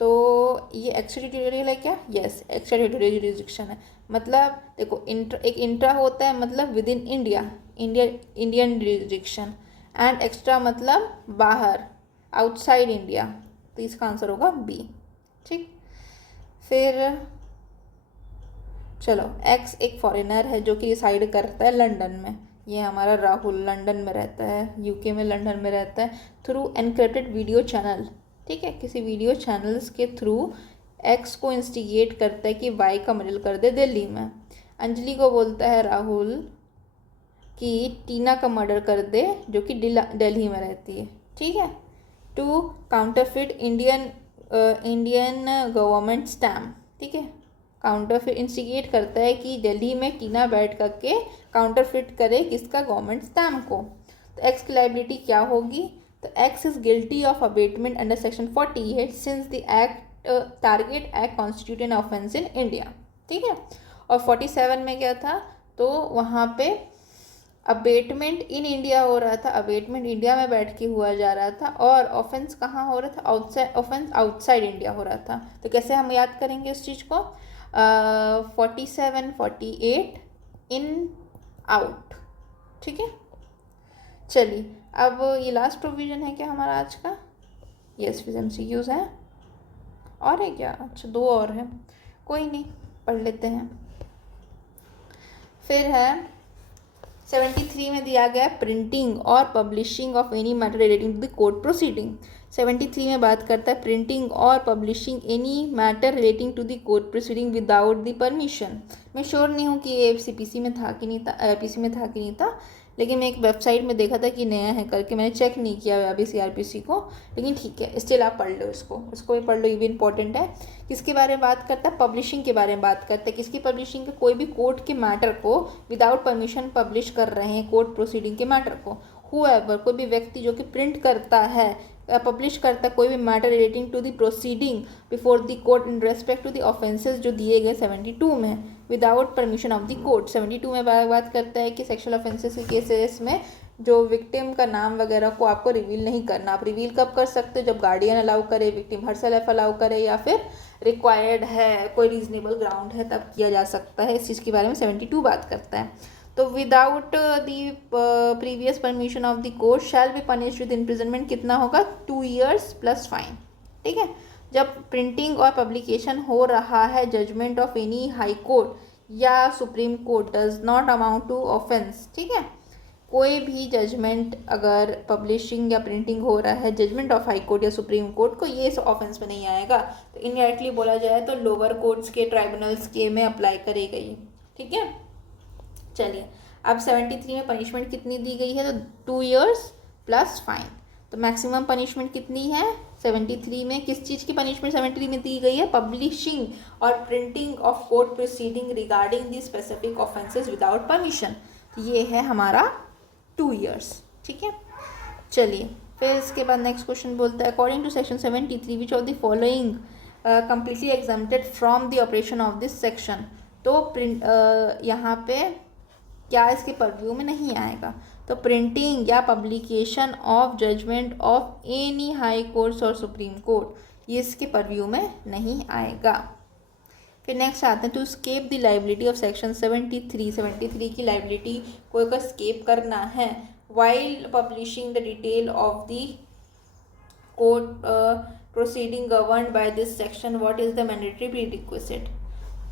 तो ये एक्स्ट्राटेरिटोरियल है क्या, यस एक्स्ट्राटेरिटोरियल जुरिस्डिक्शन है। मतलब देखो एक इंट्रा होता है मतलब with in Indian jurisdiction, and extra मतलब बाहर आउटसाइड इंडिया, तो इसका आंसर होगा बी। ठीक, फिर चलो, एक्स एक फॉरेनर है जो कि रिसाइड करता है लंदन में। ये हमारा राहुल लंदन में रहता है, यूके में, लंदन में रहता है। थ्रू एनक्रिप्टेड वीडियो चैनल, ठीक है, किसी वीडियो चैनल्स के थ्रू एक्स को इंस्टिगेट करता है कि वाई का मर्डर कर दे दिल्ली में। अंजलि को बोलता है राहुल कि टीना का मर्डर कर दे जो कि दिल्ली में रहती है, ठीक है। To counterfeit Indian government stamp, ठीक है। काउंटरफिट इंस्टिगेट करता है कि दिल्ली में टीना बैठ करके काउंटरफिट करे किसका, गवर्नमेंट स्टैम्प को। तो एक्स की लाइबिलिटी क्या होगी, तो X is guilty of abetment under section 48 since the act target act constitute an offence in India, ठीक है। और 47 में क्या था, तो वहाँ पे अबेटमेंट इन इंडिया हो रहा था, अबेटमेंट इंडिया में बैठ के हुआ जा रहा था, और ऑफेंस कहाँ हो रहा था, आउटसाइड, ऑफेंस आउटसाइड इंडिया हो रहा था। तो कैसे हम याद करेंगे इस चीज़ को, 47 48 इन आउट, ठीक है। चलिए, अब ये लास्ट प्रोविजन है क्या हमारा आज का, यस फिर MCQs है, और है क्या, अच्छा 2 और है, कोई नहीं, पढ़ लेते हैं। फिर है 73 में दिया गया प्रिंटिंग और publishing of any matter relating to the court proceeding. 73 में बात करता है प्रिंटिंग और publishing any matter relating to the court proceeding without the permission. मैं श्योर नहीं हूँ कि ये CPC में था कि नहीं था, PC में था कि नहीं था, लेकिन मैं एक वेबसाइट में देखा था कि नया है करके, मैंने चेक नहीं किया अभी CRPC को, लेकिन ठीक है, स्टिल आप पढ़ लो इसको भी पढ़ लो, ये भी इंपॉर्टेंट है। किसके बारे में बात करता है, पब्लिशिंग के बारे में बात करता है। किसकी पब्लिशिंग के, कोई भी कोर्ट के मैटर को विदाउट परमिशन पब्लिश कर रहे हैं, कोर्ट प्रोसीडिंग के मैटर को। हुएवर, कोई भी व्यक्ति जो कि प्रिंट करता है, पब्लिश करता है कोई भी matter relating to the proceeding before the court in respect to the offences जो दिए गए 72 में, without permission of the court. 72 में बात करता है कि सेक्सुअल ऑफेंसेस के केसेस में जो विक्टिम का नाम वगैरह को आपको रिवील नहीं करना। आप रिवील कब कर सकते हो, जब गार्डियन अलाउ करे, विक्टिम हरसेल्फ अलाउ करे, या फिर रिक्वायर्ड है, कोई रीजनेबल ग्राउंड है, तब किया जा सकता है। इस चीज़ के बारे में 72 बात करता है। तो without the previous permission of the court shall be punished with imprisonment, कितना होगा, 2 years प्लस फाइन, ठीक है। जब प्रिंटिंग और पब्लिकेशन हो रहा है, judgement of any high court या supreme court does not amount to offence, ठीक है। कोई भी जजमेंट अगर पब्लिशिंग या प्रिंटिंग हो रहा है, जजमेंट ऑफ हाई कोर्ट या सुप्रीम कोर्ट को, ये ऑफेंस में नहीं आएगा। तो इनडायरेक्टली बोला जाए तो लोअर कोर्ट्स के, ट्राइब्यूनल्स के में अप्लाई करेगा ये, ठीक है। चलिए, अब 73 में पनिशमेंट कितनी दी गई है, तो 2 years प्लस फाइन। तो मैक्सिमम पनिशमेंट कितनी है 73 में, किस चीज़ की पनिशमेंट 73 में दी गई है, पब्लिशिंग और printing of court proceeding regarding the specific offences without permission. तो ये है हमारा 2 years, ठीक है। चलिए, फिर इसके बाद नेक्स्ट क्वेश्चन बोलता है according to section 73 which of the following completely exempted from the operation of this section. तो यहाँ पे क्या इसके परव्यू में नहीं आएगा, तो प्रिंटिंग या publication of judgement of any high courts और सुप्रीम कोर्ट, ये इसके परव्यू में नहीं आएगा। फिर नेक्स्ट आते हैं to escape the liability of section 73 की लाइबिलिटी को अगर स्केप करना है, while publishing the detail of the court proceeding governed by this section, what is the mandatory prerequisite.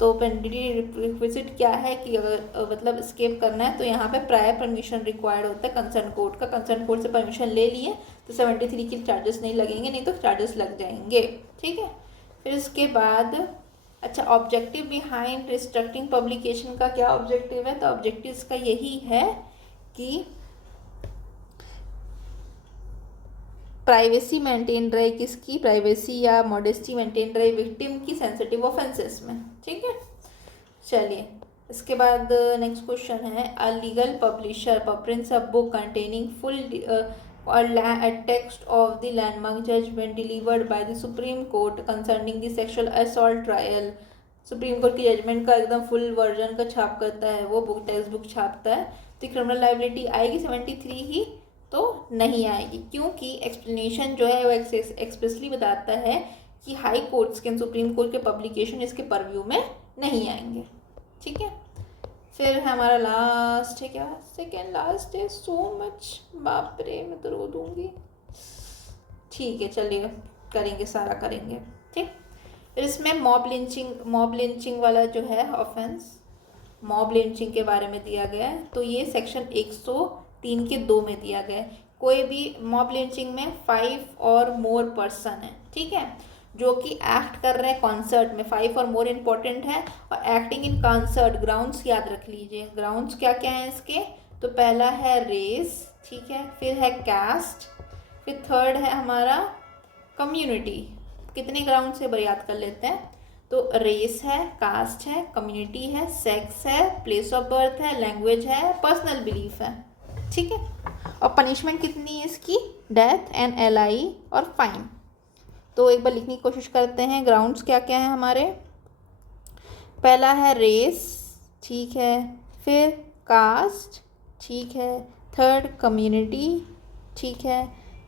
तो मैंडेटरी रिक्विजिट क्या है कि अगर मतलब स्केप करना है तो यहाँ पे प्रायर परमिशन रिक्वायर्ड होता है कंसर्न कोर्ट का। कंसर्न कोर्ट से परमिशन ले लिए तो 73 के चार्जेस नहीं लगेंगे, नहीं तो चार्जेस लग जाएंगे, ठीक है। फिर इसके बाद अच्छा, ऑब्जेक्टिव बिहाइंड रिस्ट्रिक्टिंग पब्लिकेशन का क्या ऑब्जेक्टिव है, तो ऑब्जेक्टिव इसका यही है कि प्राइवेसी मेंटेन रहे, किसकी प्राइवेसी या मॉडेस्टी मेंटेन रहे विक्टिम की सेंसिटिव ऑफेंसेस में, ठीक है। चलिए, इसके बाद नेक्स्ट क्वेश्चन है a legal publisher prints a book containing full text of the landmark judgement delivered by the supreme court concerning the sexual assault trial. Supreme court की जजमेंट का एकदम फुल वर्जन का छाप करता है वो बुक, टेक्स्ट बुक छापता है, तो क्रिमिनल लाइबिलिटी आएगी 73 ही, तो नहीं आएगी, क्योंकि एक्सप्लेनेशन जो है वो एक्सप्रेसली बताता है कि हाई कोर्ट्स के, सुप्रीम कोर्ट के पब्लिकेशन इसके परव्यू में नहीं आएंगे, ठीक है। फिर हमारा लास्ट है क्या, सेकेंड लास्ट है, सो मच, बाप रे मैं तो रो दूंगी, ठीक है। चलिए करेंगे, सारा करेंगे, ठीक। फिर इसमें मॉब लिंचिंग वाला जो है ऑफेंस, मॉब लिंचिंग के बारे में दिया गया है। तो ये सेक्शन 103 के 2 में दिया गया है। कोई भी मॉब लिंचिंग में 5 और मोर पर्सन है, ठीक है, जो कि एक्ट कर रहे हैं कॉन्सर्ट में। 5 और मोर इंपॉर्टेंट है। और एक्टिंग इन कॉन्सर्ट, ग्राउंड्स याद रख लीजिए। ग्राउंड्स क्या क्या हैं इसके? तो पहला है रेस, ठीक है, फिर है कास्ट, फिर थर्ड है हमारा कम्युनिटी। कितने ग्राउंड से याद कर लेते हैं? तो रेस है, कास्ट है, कम्युनिटी है, सेक्स है, प्लेस ऑफ बर्थ है, लैंग्वेज है, पर्सनल बिलीफ है, ठीक है। और पनिशमेंट कितनी है इसकी? डेथ एंड LI और फाइन। तो एक बार लिखने की कोशिश करते हैं। ग्राउंड्स क्या क्या हैं हमारे? पहला है रेस, ठीक है, फिर कास्ट, ठीक है, थर्ड कम्युनिटी, ठीक है,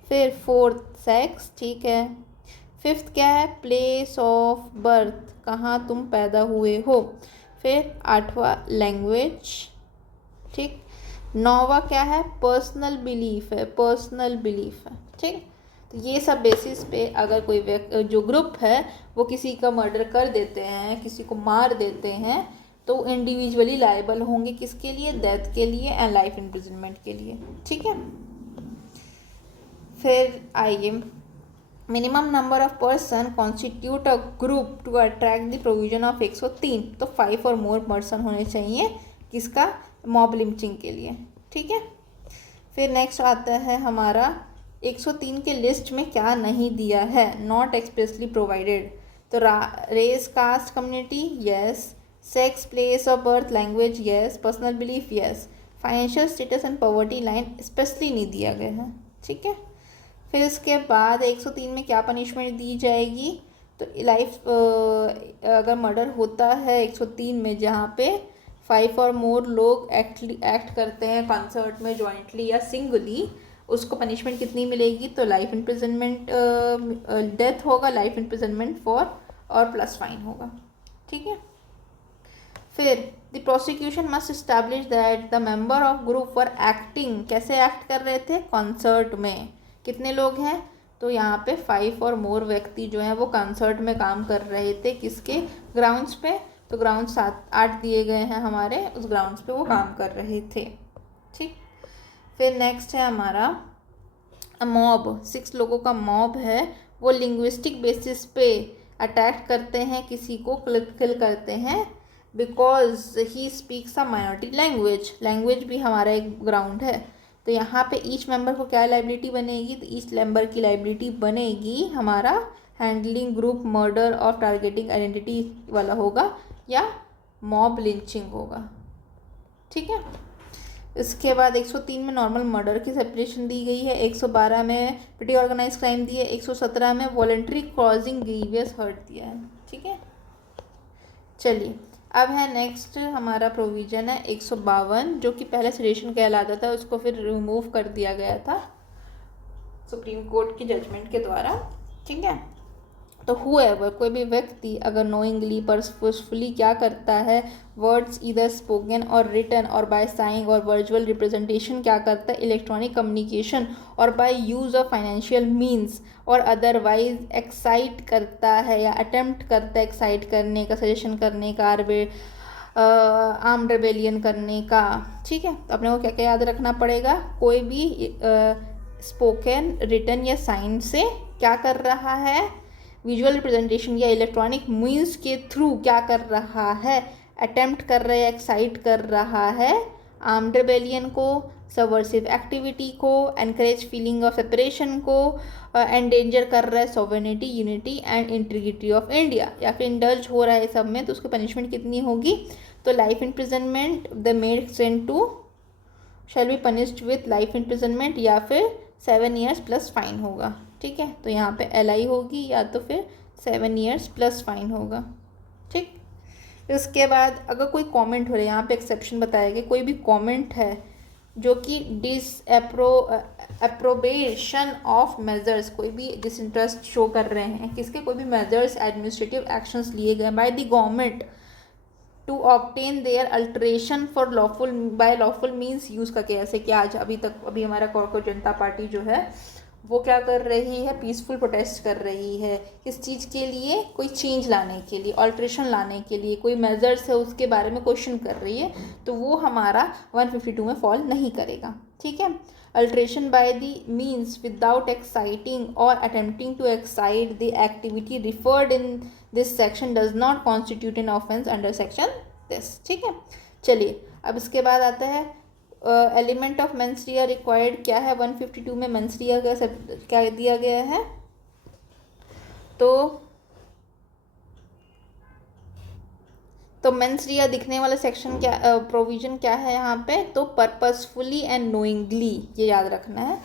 फिर फोर्थ सेक्स, ठीक है, फिफ्थ क्या है? प्लेस ऑफ बर्थ, कहाँ तुम पैदा हुए हो, फिर 8वां लैंग्वेज, ठीक, 9वां क्या है? पर्सनल बिलीफ है, पर्सनल बिलीफ है, ठीक। तो ये सब बेसिस पे अगर कोई जो ग्रुप है वो किसी का मर्डर कर देते हैं, किसी को मार देते हैं, तो इंडिविजुअली लायबल होंगे किसके लिए? डेथ के लिए एंड लाइफ इम्प्रिजनमेंट के लिए, ठीक है। फिर आइए, minimum number of person constitute a group to attract the provision of 103। तो 5 और मोर पर्सन होने चाहिए किसका? मॉब लिंचिंग के लिए, ठीक है। फिर नेक्स्ट आता है हमारा 103 के लिस्ट में क्या नहीं दिया है? Not expressly provided. तो race, caste, community, yes, sex, place of birth, language, yes, personal belief, yes, financial status and poverty line specially नहीं दिया गया है, ठीक है। फिर इसके बाद 103 में क्या पनिशमेंट दी जाएगी? तो लाइफ, अगर मर्डर होता है 103 में जहाँ पे 5 और मोर लोग एक्ट करते हैं कॉन्सर्ट में जॉइंटली या सिंगली, उसको पनिशमेंट कितनी मिलेगी? तो लाइफ इम्प्रिजनमेंट, डेथ होगा, लाइफ इम्प्रिजनमेंट फॉर और प्लस फाइन होगा, ठीक है। फिर the prosecution must establish that the member of group for acting, कैसे एक्ट कर रहे थे? कॉन्सर्ट में। कितने लोग हैं? तो यहाँ पे 5 और मोर व्यक्ति जो हैं वो कॉन्सर्ट में काम कर रहे थे, किसके? ग्राउंड्स पे। तो ग्राउंड 7-8 दिए गए हैं हमारे, उस ग्राउंड्स पे वो काम कर रहे थे, ठीक। फिर नेक्स्ट है हमारा मॉब। 6 लोगों का मॉब है, वो लिंग्विस्टिक बेसिस पे अटैक करते हैं किसी को, किल करते हैं because he speaks a minority language. Language भी हमारा एक ग्राउंड है। तो यहाँ पे ईच मेंबर को क्या लाइबिलिटी बनेगी? तो ईच मेंबर की लाइबिलिटी बनेगी हमारा हैंडलिंग ग्रुप मर्डर और टारगेटिंग आइडेंटिटी वाला होगा या मॉब लिंचिंग होगा, ठीक है। इसके बाद 103 में नॉर्मल मर्डर की सेपरेशन दी गई है, 112 में प्रीटी ऑर्गेनाइज क्राइम दी है, 117 में वॉलंटरी कॉजिंग ग्रीवियस हर्ट दिया है, ठीक है। चलिए, अब है नेक्स्ट हमारा प्रोविजन है 152, जो कि पहले सेडेशन कहलाता था, उसको फिर रिमूव कर दिया गया था सुप्रीम कोर्ट की जजमेंट के द्वारा, ठीक है। तो हुएवर, कोई भी व्यक्ति अगर नोइंगली पर्सफुली क्या करता है? वर्ड्स इधर स्पोकन और रिटन और बाय साइंग और वर्चुअल रिप्रेजेंटेशन क्या करता है? इलेक्ट्रॉनिक कम्युनिकेशन और by use of financial means और अदरवाइज एक्साइट करता है या अटेम्प्ट करता है एक्साइट करने का, सजेशन करने का, आर्म्ड रेबेलियन करने का, ठीक है। तो अपने को क्या क्या याद रखना पड़ेगा? कोई भी स्पोकन, रिटन या साइन से क्या कर रहा है? विजुअल रिप्रेजेंटेशन या इलेक्ट्रॉनिक मीन्स के थ्रू क्या कर रहा है? अटेम्प्ट कर रहा है, एक्साइट कर रहा है आर्म्ड रेबेलियन को, सबवर्सिव एक्टिविटी को, एनकरेज फीलिंग ऑफ सेपरेशन को, एंडेंजर कर रहा है sovereignty, unity and integrity of India, या फिर इंडल्ज हो रहा है सब में, तो उसकी पनिशमेंट कितनी होगी? तो life imprisonment, the made Saint to shall be punished with life imprisonment या फिर 7 years प्लस फाइन होगा, ठीक है। तो यहाँ पे LI होगी या तो फिर 7 years प्लस फाइन होगा, ठीक। उसके बाद अगर कोई कमेंट हो रहा है, यहाँ पे एक्सेप्शन बताया गया, कोई भी कमेंट है जो कि अप्रोबेशन ऑफ मेजर्स, कोई भी डिसइंटरेस्ट शो कर रहे हैं किसके? कोई भी मेजर्स, एडमिनिस्ट्रेटिव एक्शंस लिए गए by the government to obtain their alteration for lawful by lawful means use करके, ऐसे कि आज अभी हमारा कॉर्पोरेट जनता पार्टी जो है वो क्या कर रही है, पीसफुल प्रोटेस्ट कर रही है। किस चीज़ के लिए, कोई चेंज लाने के लिए, ऑल्ट्रेशन लाने के लिए, कोई मेजर्स है उसके बारे में क्वेश्चन कर रही है, तो वो हमारा 152 में फॉल नहीं करेगा। ठीक है। Alteration by the means without exciting और attempting to excite the activity referred in this section does not constitute an offence under section this. ठीक है। चलिए अब इसके बाद आता है एलिमेंट ऑफ मेंस्ट्रिया रिक्वायर्ड क्या है 152 में। मेंस्ट्रिया का सब क्या दिया गया है, तो मेंस्ट्रिया दिखने वाला सेक्शन क्या, प्रोविजन क्या है यहाँ पे, तो पर्पसफुली एंड नोइंगली, ये याद रखना है।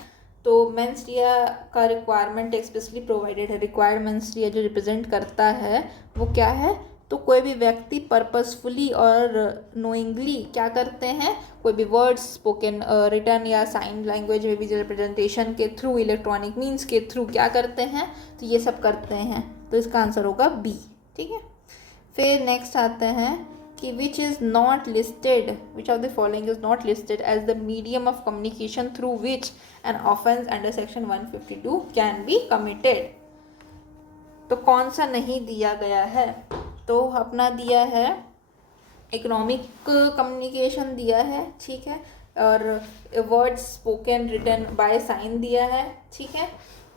तो मेंस्ट्रिया का रिक्वायरमेंट एक्सप्रेसली प्रोवाइडेड है। रिक्वायर्ड मेंस्ट्रिया जो रिप्रेजेंट करता है वो क्या है, तो कोई भी व्यक्ति पर्पसफुली और नोइंगली क्या करते हैं, कोई भी वर्ड्स स्पोकन, रिटर्न या साइन लैंग्वेज में भी रिप्रेजेंटेशन के थ्रू, इलेक्ट्रॉनिक मीन्स के थ्रू क्या करते हैं, तो ये सब करते हैं। तो इसका आंसर होगा बी। ठीक है। फिर नेक्स्ट आते हैं कि which is not listed, which of the following is not listed as the medium of communication through which an offence under section 152 can be committed. तो कौन सा नहीं दिया गया है, तो अपना दिया है इकोनॉमिक कम्युनिकेशन दिया है। ठीक है। और words spoken written by sign दिया है। ठीक है।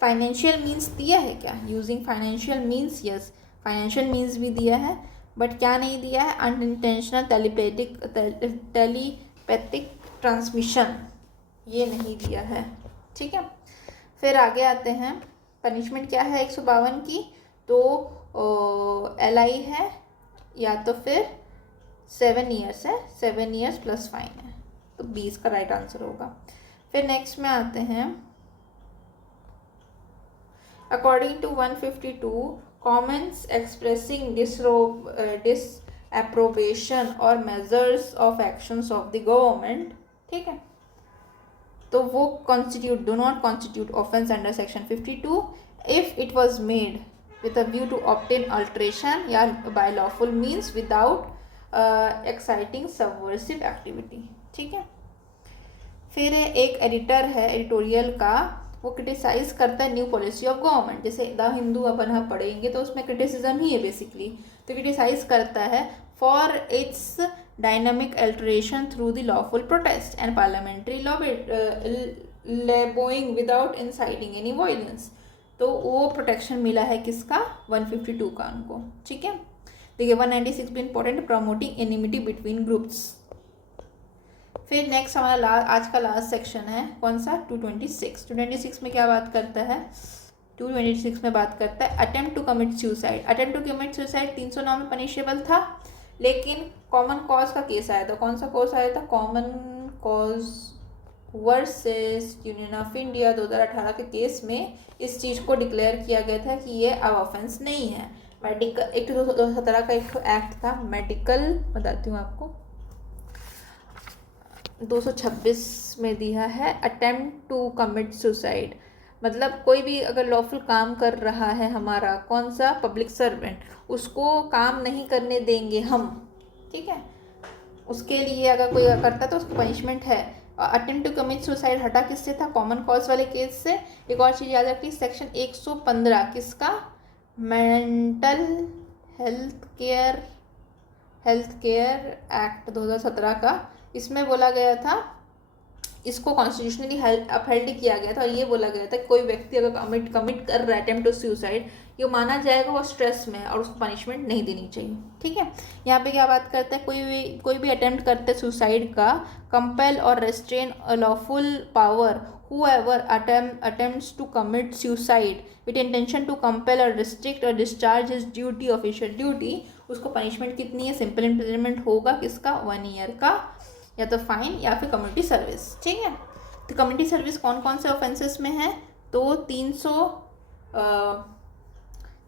फाइनेंशियल मीन्स दिया है क्या, using financial means, yes financial means भी दिया है, बट क्या नहीं दिया है, अनइंटेंशनल टेलीपैथिक ट्रांसमिशन, ये नहीं दिया है। ठीक है। फिर आगे आते हैं, पनिशमेंट क्या है 152 की, तो LI है या तो फिर 7 ईयर्स है, 7 ईयर्स प्लस फाइन है, तो 20 का राइट आंसर होगा। फिर नेक्स्ट में आते हैं, अकॉर्डिंग टू 152 कॉमेंट्स एक्सप्रेसिंग डिसअप्रोबेशन और measures of actions of the government. ठीक है। तो वो constitute, do not constitute offence under section 52 if it was made with a view to obtain alteration या by lawful means without exciting subversive activity। ठीक है। फिर एक एडिटर है एडिटोरियल का, वो क्रिटिसाइज करता है न्यू पॉलिसी ऑफ गवर्नमेंट। जैसे द हिंदू अपन हम पढ़ेंगे तो उसमें क्रिटिसिज्म ही है बेसिकली, तो क्रिटिसाइज करता है for its dynamic alteration through the lawful protest and parliamentary lobbying without inciting any violence. तो वो प्रोटेक्शन मिला है किसका, 152 का उनको। ठीक है। देखिए 196 भी important, promoting enmity between groups. फिर नेक्स्ट हमारा आज का लास्ट सेक्शन है कौन सा, 226। 226 में क्या बात करता है, 226 में बात करता है attempt to commit suicide. Attempt to commit suicide 309 में पनिशेबल था, लेकिन कॉमन कॉज का केस आया था। कौन सा कॉज आया था, common cause versus union of India 2018 के केस में इस चीज़ को डिक्लेयर किया गया था कि ये अब ऑफेंस नहीं है। मेडिकल एक 2017 का एक एक्ट था मेडिकल, बताती हूँ आपको, 226 में दिया है अटेम्प्ट टू कमिट सुसाइड। मतलब कोई भी अगर लॉफुल काम कर रहा है हमारा, कौन सा, पब्लिक सर्वेंट, उसको काम नहीं करने देंगे हम। ठीक है। उसके लिए अगर कोई करता तो उसको पनिशमेंट है। अटेम्प्ट टू कमिट सुसाइड हटा किससे था, कॉमन कॉज वाले केस से। एक और चीज़ याद रखिए, सेक्शन 115 किसका, मेंटल हेल्थ केयर एक्ट 2017 का, इसमें बोला गया था, इसको कॉन्स्टिट्यूशनली अपहेल्ड किया गया था और ये बोला गया था कि कोई व्यक्ति अगर कमिट कर रहा है अटेम्प्ट टू सुसाइड, ये माना जाएगा वो स्ट्रेस में और उसको पनिशमेंट नहीं देनी चाहिए। ठीक है। यहाँ पे क्या बात करते हैं, कोई भी अटेम्प्ट करते हैं सुसाइड का, कंपेल और restrain lawful power whoever attempts to commit suicide with intention to compel or restrict or discharge his duty, official duty, उसको पनिशमेंट कितनी है, सिंपल इम्प्रिजनमेंट होगा किसका, 1 ईयर का, या तो फाइन या फिर कम्युनिटी सर्विस। ठीक है। तो कम्युनिटी सर्विस कौन कौन से ऑफेंसेस में है, तो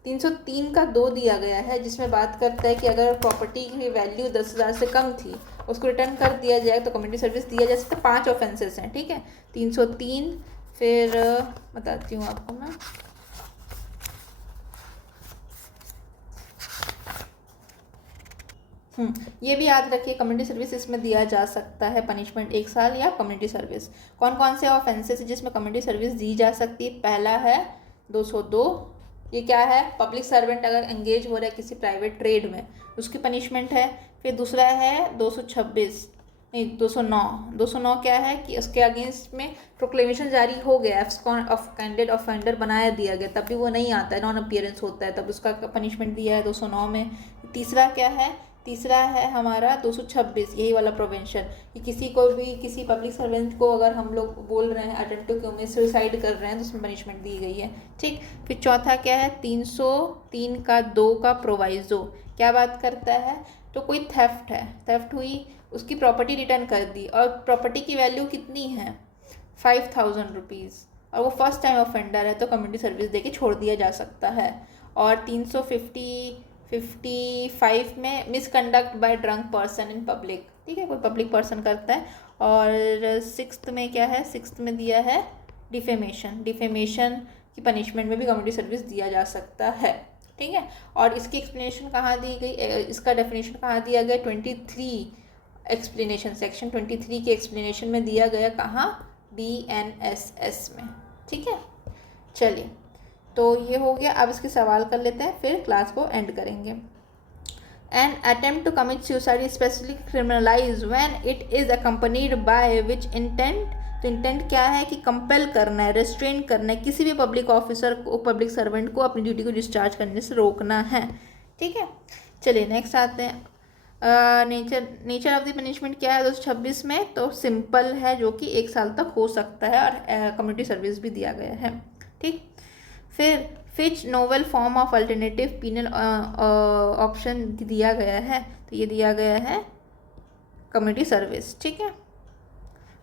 303 का 2 दिया गया है, जिसमें बात करता है कि अगर प्रॉपर्टी की वैल्यू 10,000 से कम थी उसको रिटर्न कर दिया जाए तो कम्युनिटी सर्विस दिया जा सकता है। 5 ऑफेंसेस हैं। ठीक है। 303, फिर बताती हूँ आपको मैं, ये भी याद रखिए, कम्युनिटी सर्विस इसमें दिया जा सकता है पनिशमेंट 1 साल या कम्युनिटी सर्विस। कौन कौन से ऑफेंसेस जिसमें कम्युनिटी सर्विस दी जा सकती है? पहला है 202, ये क्या है? पब्लिक सर्वेंट अगर एंगेज हो रहा है किसी प्राइवेट ट्रेड में, उसकी पनिशमेंट है। फिर दूसरा है 226, नहीं 209। 209 क्या है कि उसके अगेंस्ट में प्रोक्लेमेशन जारी हो गया, कैंडिडेट ऑफेंडर बनाया दिया गया, तब भी वो नहीं आता है, नॉन अपीयरेंस होता है, तब उसका पनिशमेंट दिया है 209 में। तीसरा क्या है? तीसरा है हमारा 226, यही वाला प्रोवेंशन, कि किसी को भी, किसी पब्लिक सर्वेंट को अगर हम लोग बोल रहे हैं अटेम्प्ट टू में सुसाइड कर रहे हैं तो उसमें पनिशमेंट दी गई है, ठीक। फिर चौथा क्या है? 303 का 2 का प्रोवाइजो, क्या बात करता है? तो कोई थेफ्ट है, थेफ्ट हुई, उसकी प्रॉपर्टी रिटर्न कर दी और प्रॉपर्टी की वैल्यू कितनी है? 5000 रुपीज़, और वो फर्स्ट टाइम ऑफेंडर है तो कम्युनिटी सर्विस देके छोड़ दिया जा सकता है। और 355 में misconduct by drunk person in public, ठीक है, कोई पब्लिक पर्सन करता है। और 6th में क्या है? 6th में दिया है डिफेमेशन, डिफेमेशन की पनिशमेंट में भी कम्युनिटी सर्विस दिया जा सकता है, ठीक है। और इसकी एक्सप्लेनेशन कहाँ दी गई? इसका डेफिनेशन कहाँ दिया गया? 23 एक्सप्लेनेशन, सेक्शन 23 के एक्सप्लेनेशन में दिया गया, कहाँ? BNSS में, ठीक है। चलिए, तो ये हो गया। अब इसके सवाल कर लेते हैं, फिर क्लास को एंड करेंगे। An attempt to commit suicide is specifically criminalized when it is accompanied by which intent? तो इंटेंट क्या है? कि कंपेल करना है, रेस्ट्रेन करना है, किसी भी पब्लिक ऑफिसर को, पब्लिक सर्वेंट को अपनी ड्यूटी को डिस्चार्ज करने से रोकना है, ठीक है। चलिए नेक्स्ट आते हैं। नेचर ऑफ द पनिशमेंट क्या है 226 में? तो सिंपल है, जो कि 1 साल तक हो सकता है, और कम्युनिटी सर्विस भी दिया गया है, ठीक। फिर which novel form of alternative penal option दिया गया है? तो ये दिया गया है कम्युनिटी सर्विस, ठीक है।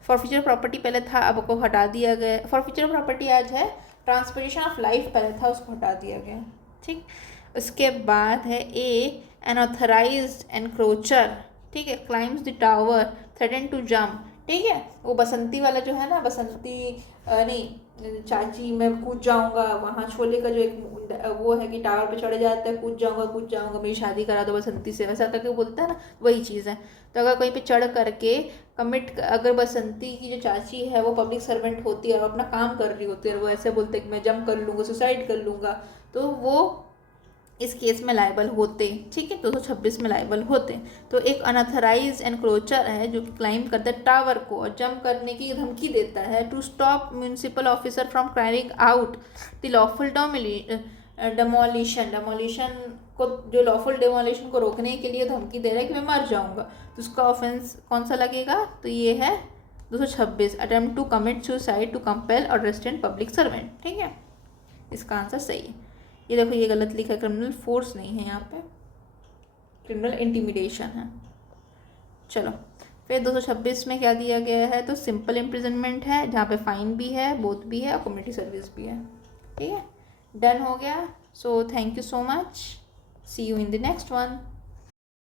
फॉरफीचर प्रॉपर्टी पहले था, अब को हटा दिया गया। फॉरफीचर प्रॉपर्टी आज है ट्रांसपोर्टेशन ऑफ लाइफ, पहले था, उसको हटा दिया गया, ठीक। उसके बाद है अनऑथराइज्ड एनक्रोचर, ठीक है, climbs the tower, threaten to jump, ठीक है। वो बसंती वाला जो है ना, बसंती नहीं, चाची मैं कूद जाऊंगा, वहाँ शोले का जो एक वो है कि टावर पे चढ़ जाता है, कूद जाऊंगा, मेरी शादी करा दो बसंती से, वैसा करके बोलता है ना, वही चीज़ है। तो अगर कहीं पे चढ़ करके कमिट, अगर बसंती की जो चाची है वो पब्लिक सर्वेंट होती है और अपना काम कर रही होती है और वो ऐसे बोलते हैं कि मैं जंप कर लूँगा, सुसाइड कर लूँगा, तो वो इस केस में लाइबल होते, ठीक है, 226 में लाइबल होते। तो एक अनऑथराइज एनक्रोचर है जो कि क्लाइम करता है टावर को और जंप करने की धमकी देता है, to stop municipal officer from carrying out the lawful demolition, को, जो लॉफुल डेमोलिशन को रोकने के लिए धमकी दे रहा है कि मैं मर जाऊंगा, तो उसका ऑफेंस कौन सा लगेगा? तो ये है 226, attempt to commit suicide to compel और रेस्ट्रेन पब्लिक सर्वेंट, ठीक है। इसका आंसर सही है। ये देखो, ये गलत लिखा है, क्रिमिनल फोर्स नहीं है यहाँ पे, क्रिमिनल इंटिमिडेशन है। चलो, फिर 226 में क्या दिया गया है? तो सिंपल इम्प्रिजनमेंट है, जहाँ पे फाइन भी है, बोथ भी है और कम्युनिटी सर्विस भी है, ठीक है। डन हो गया। So thank you so much, see you in the next one.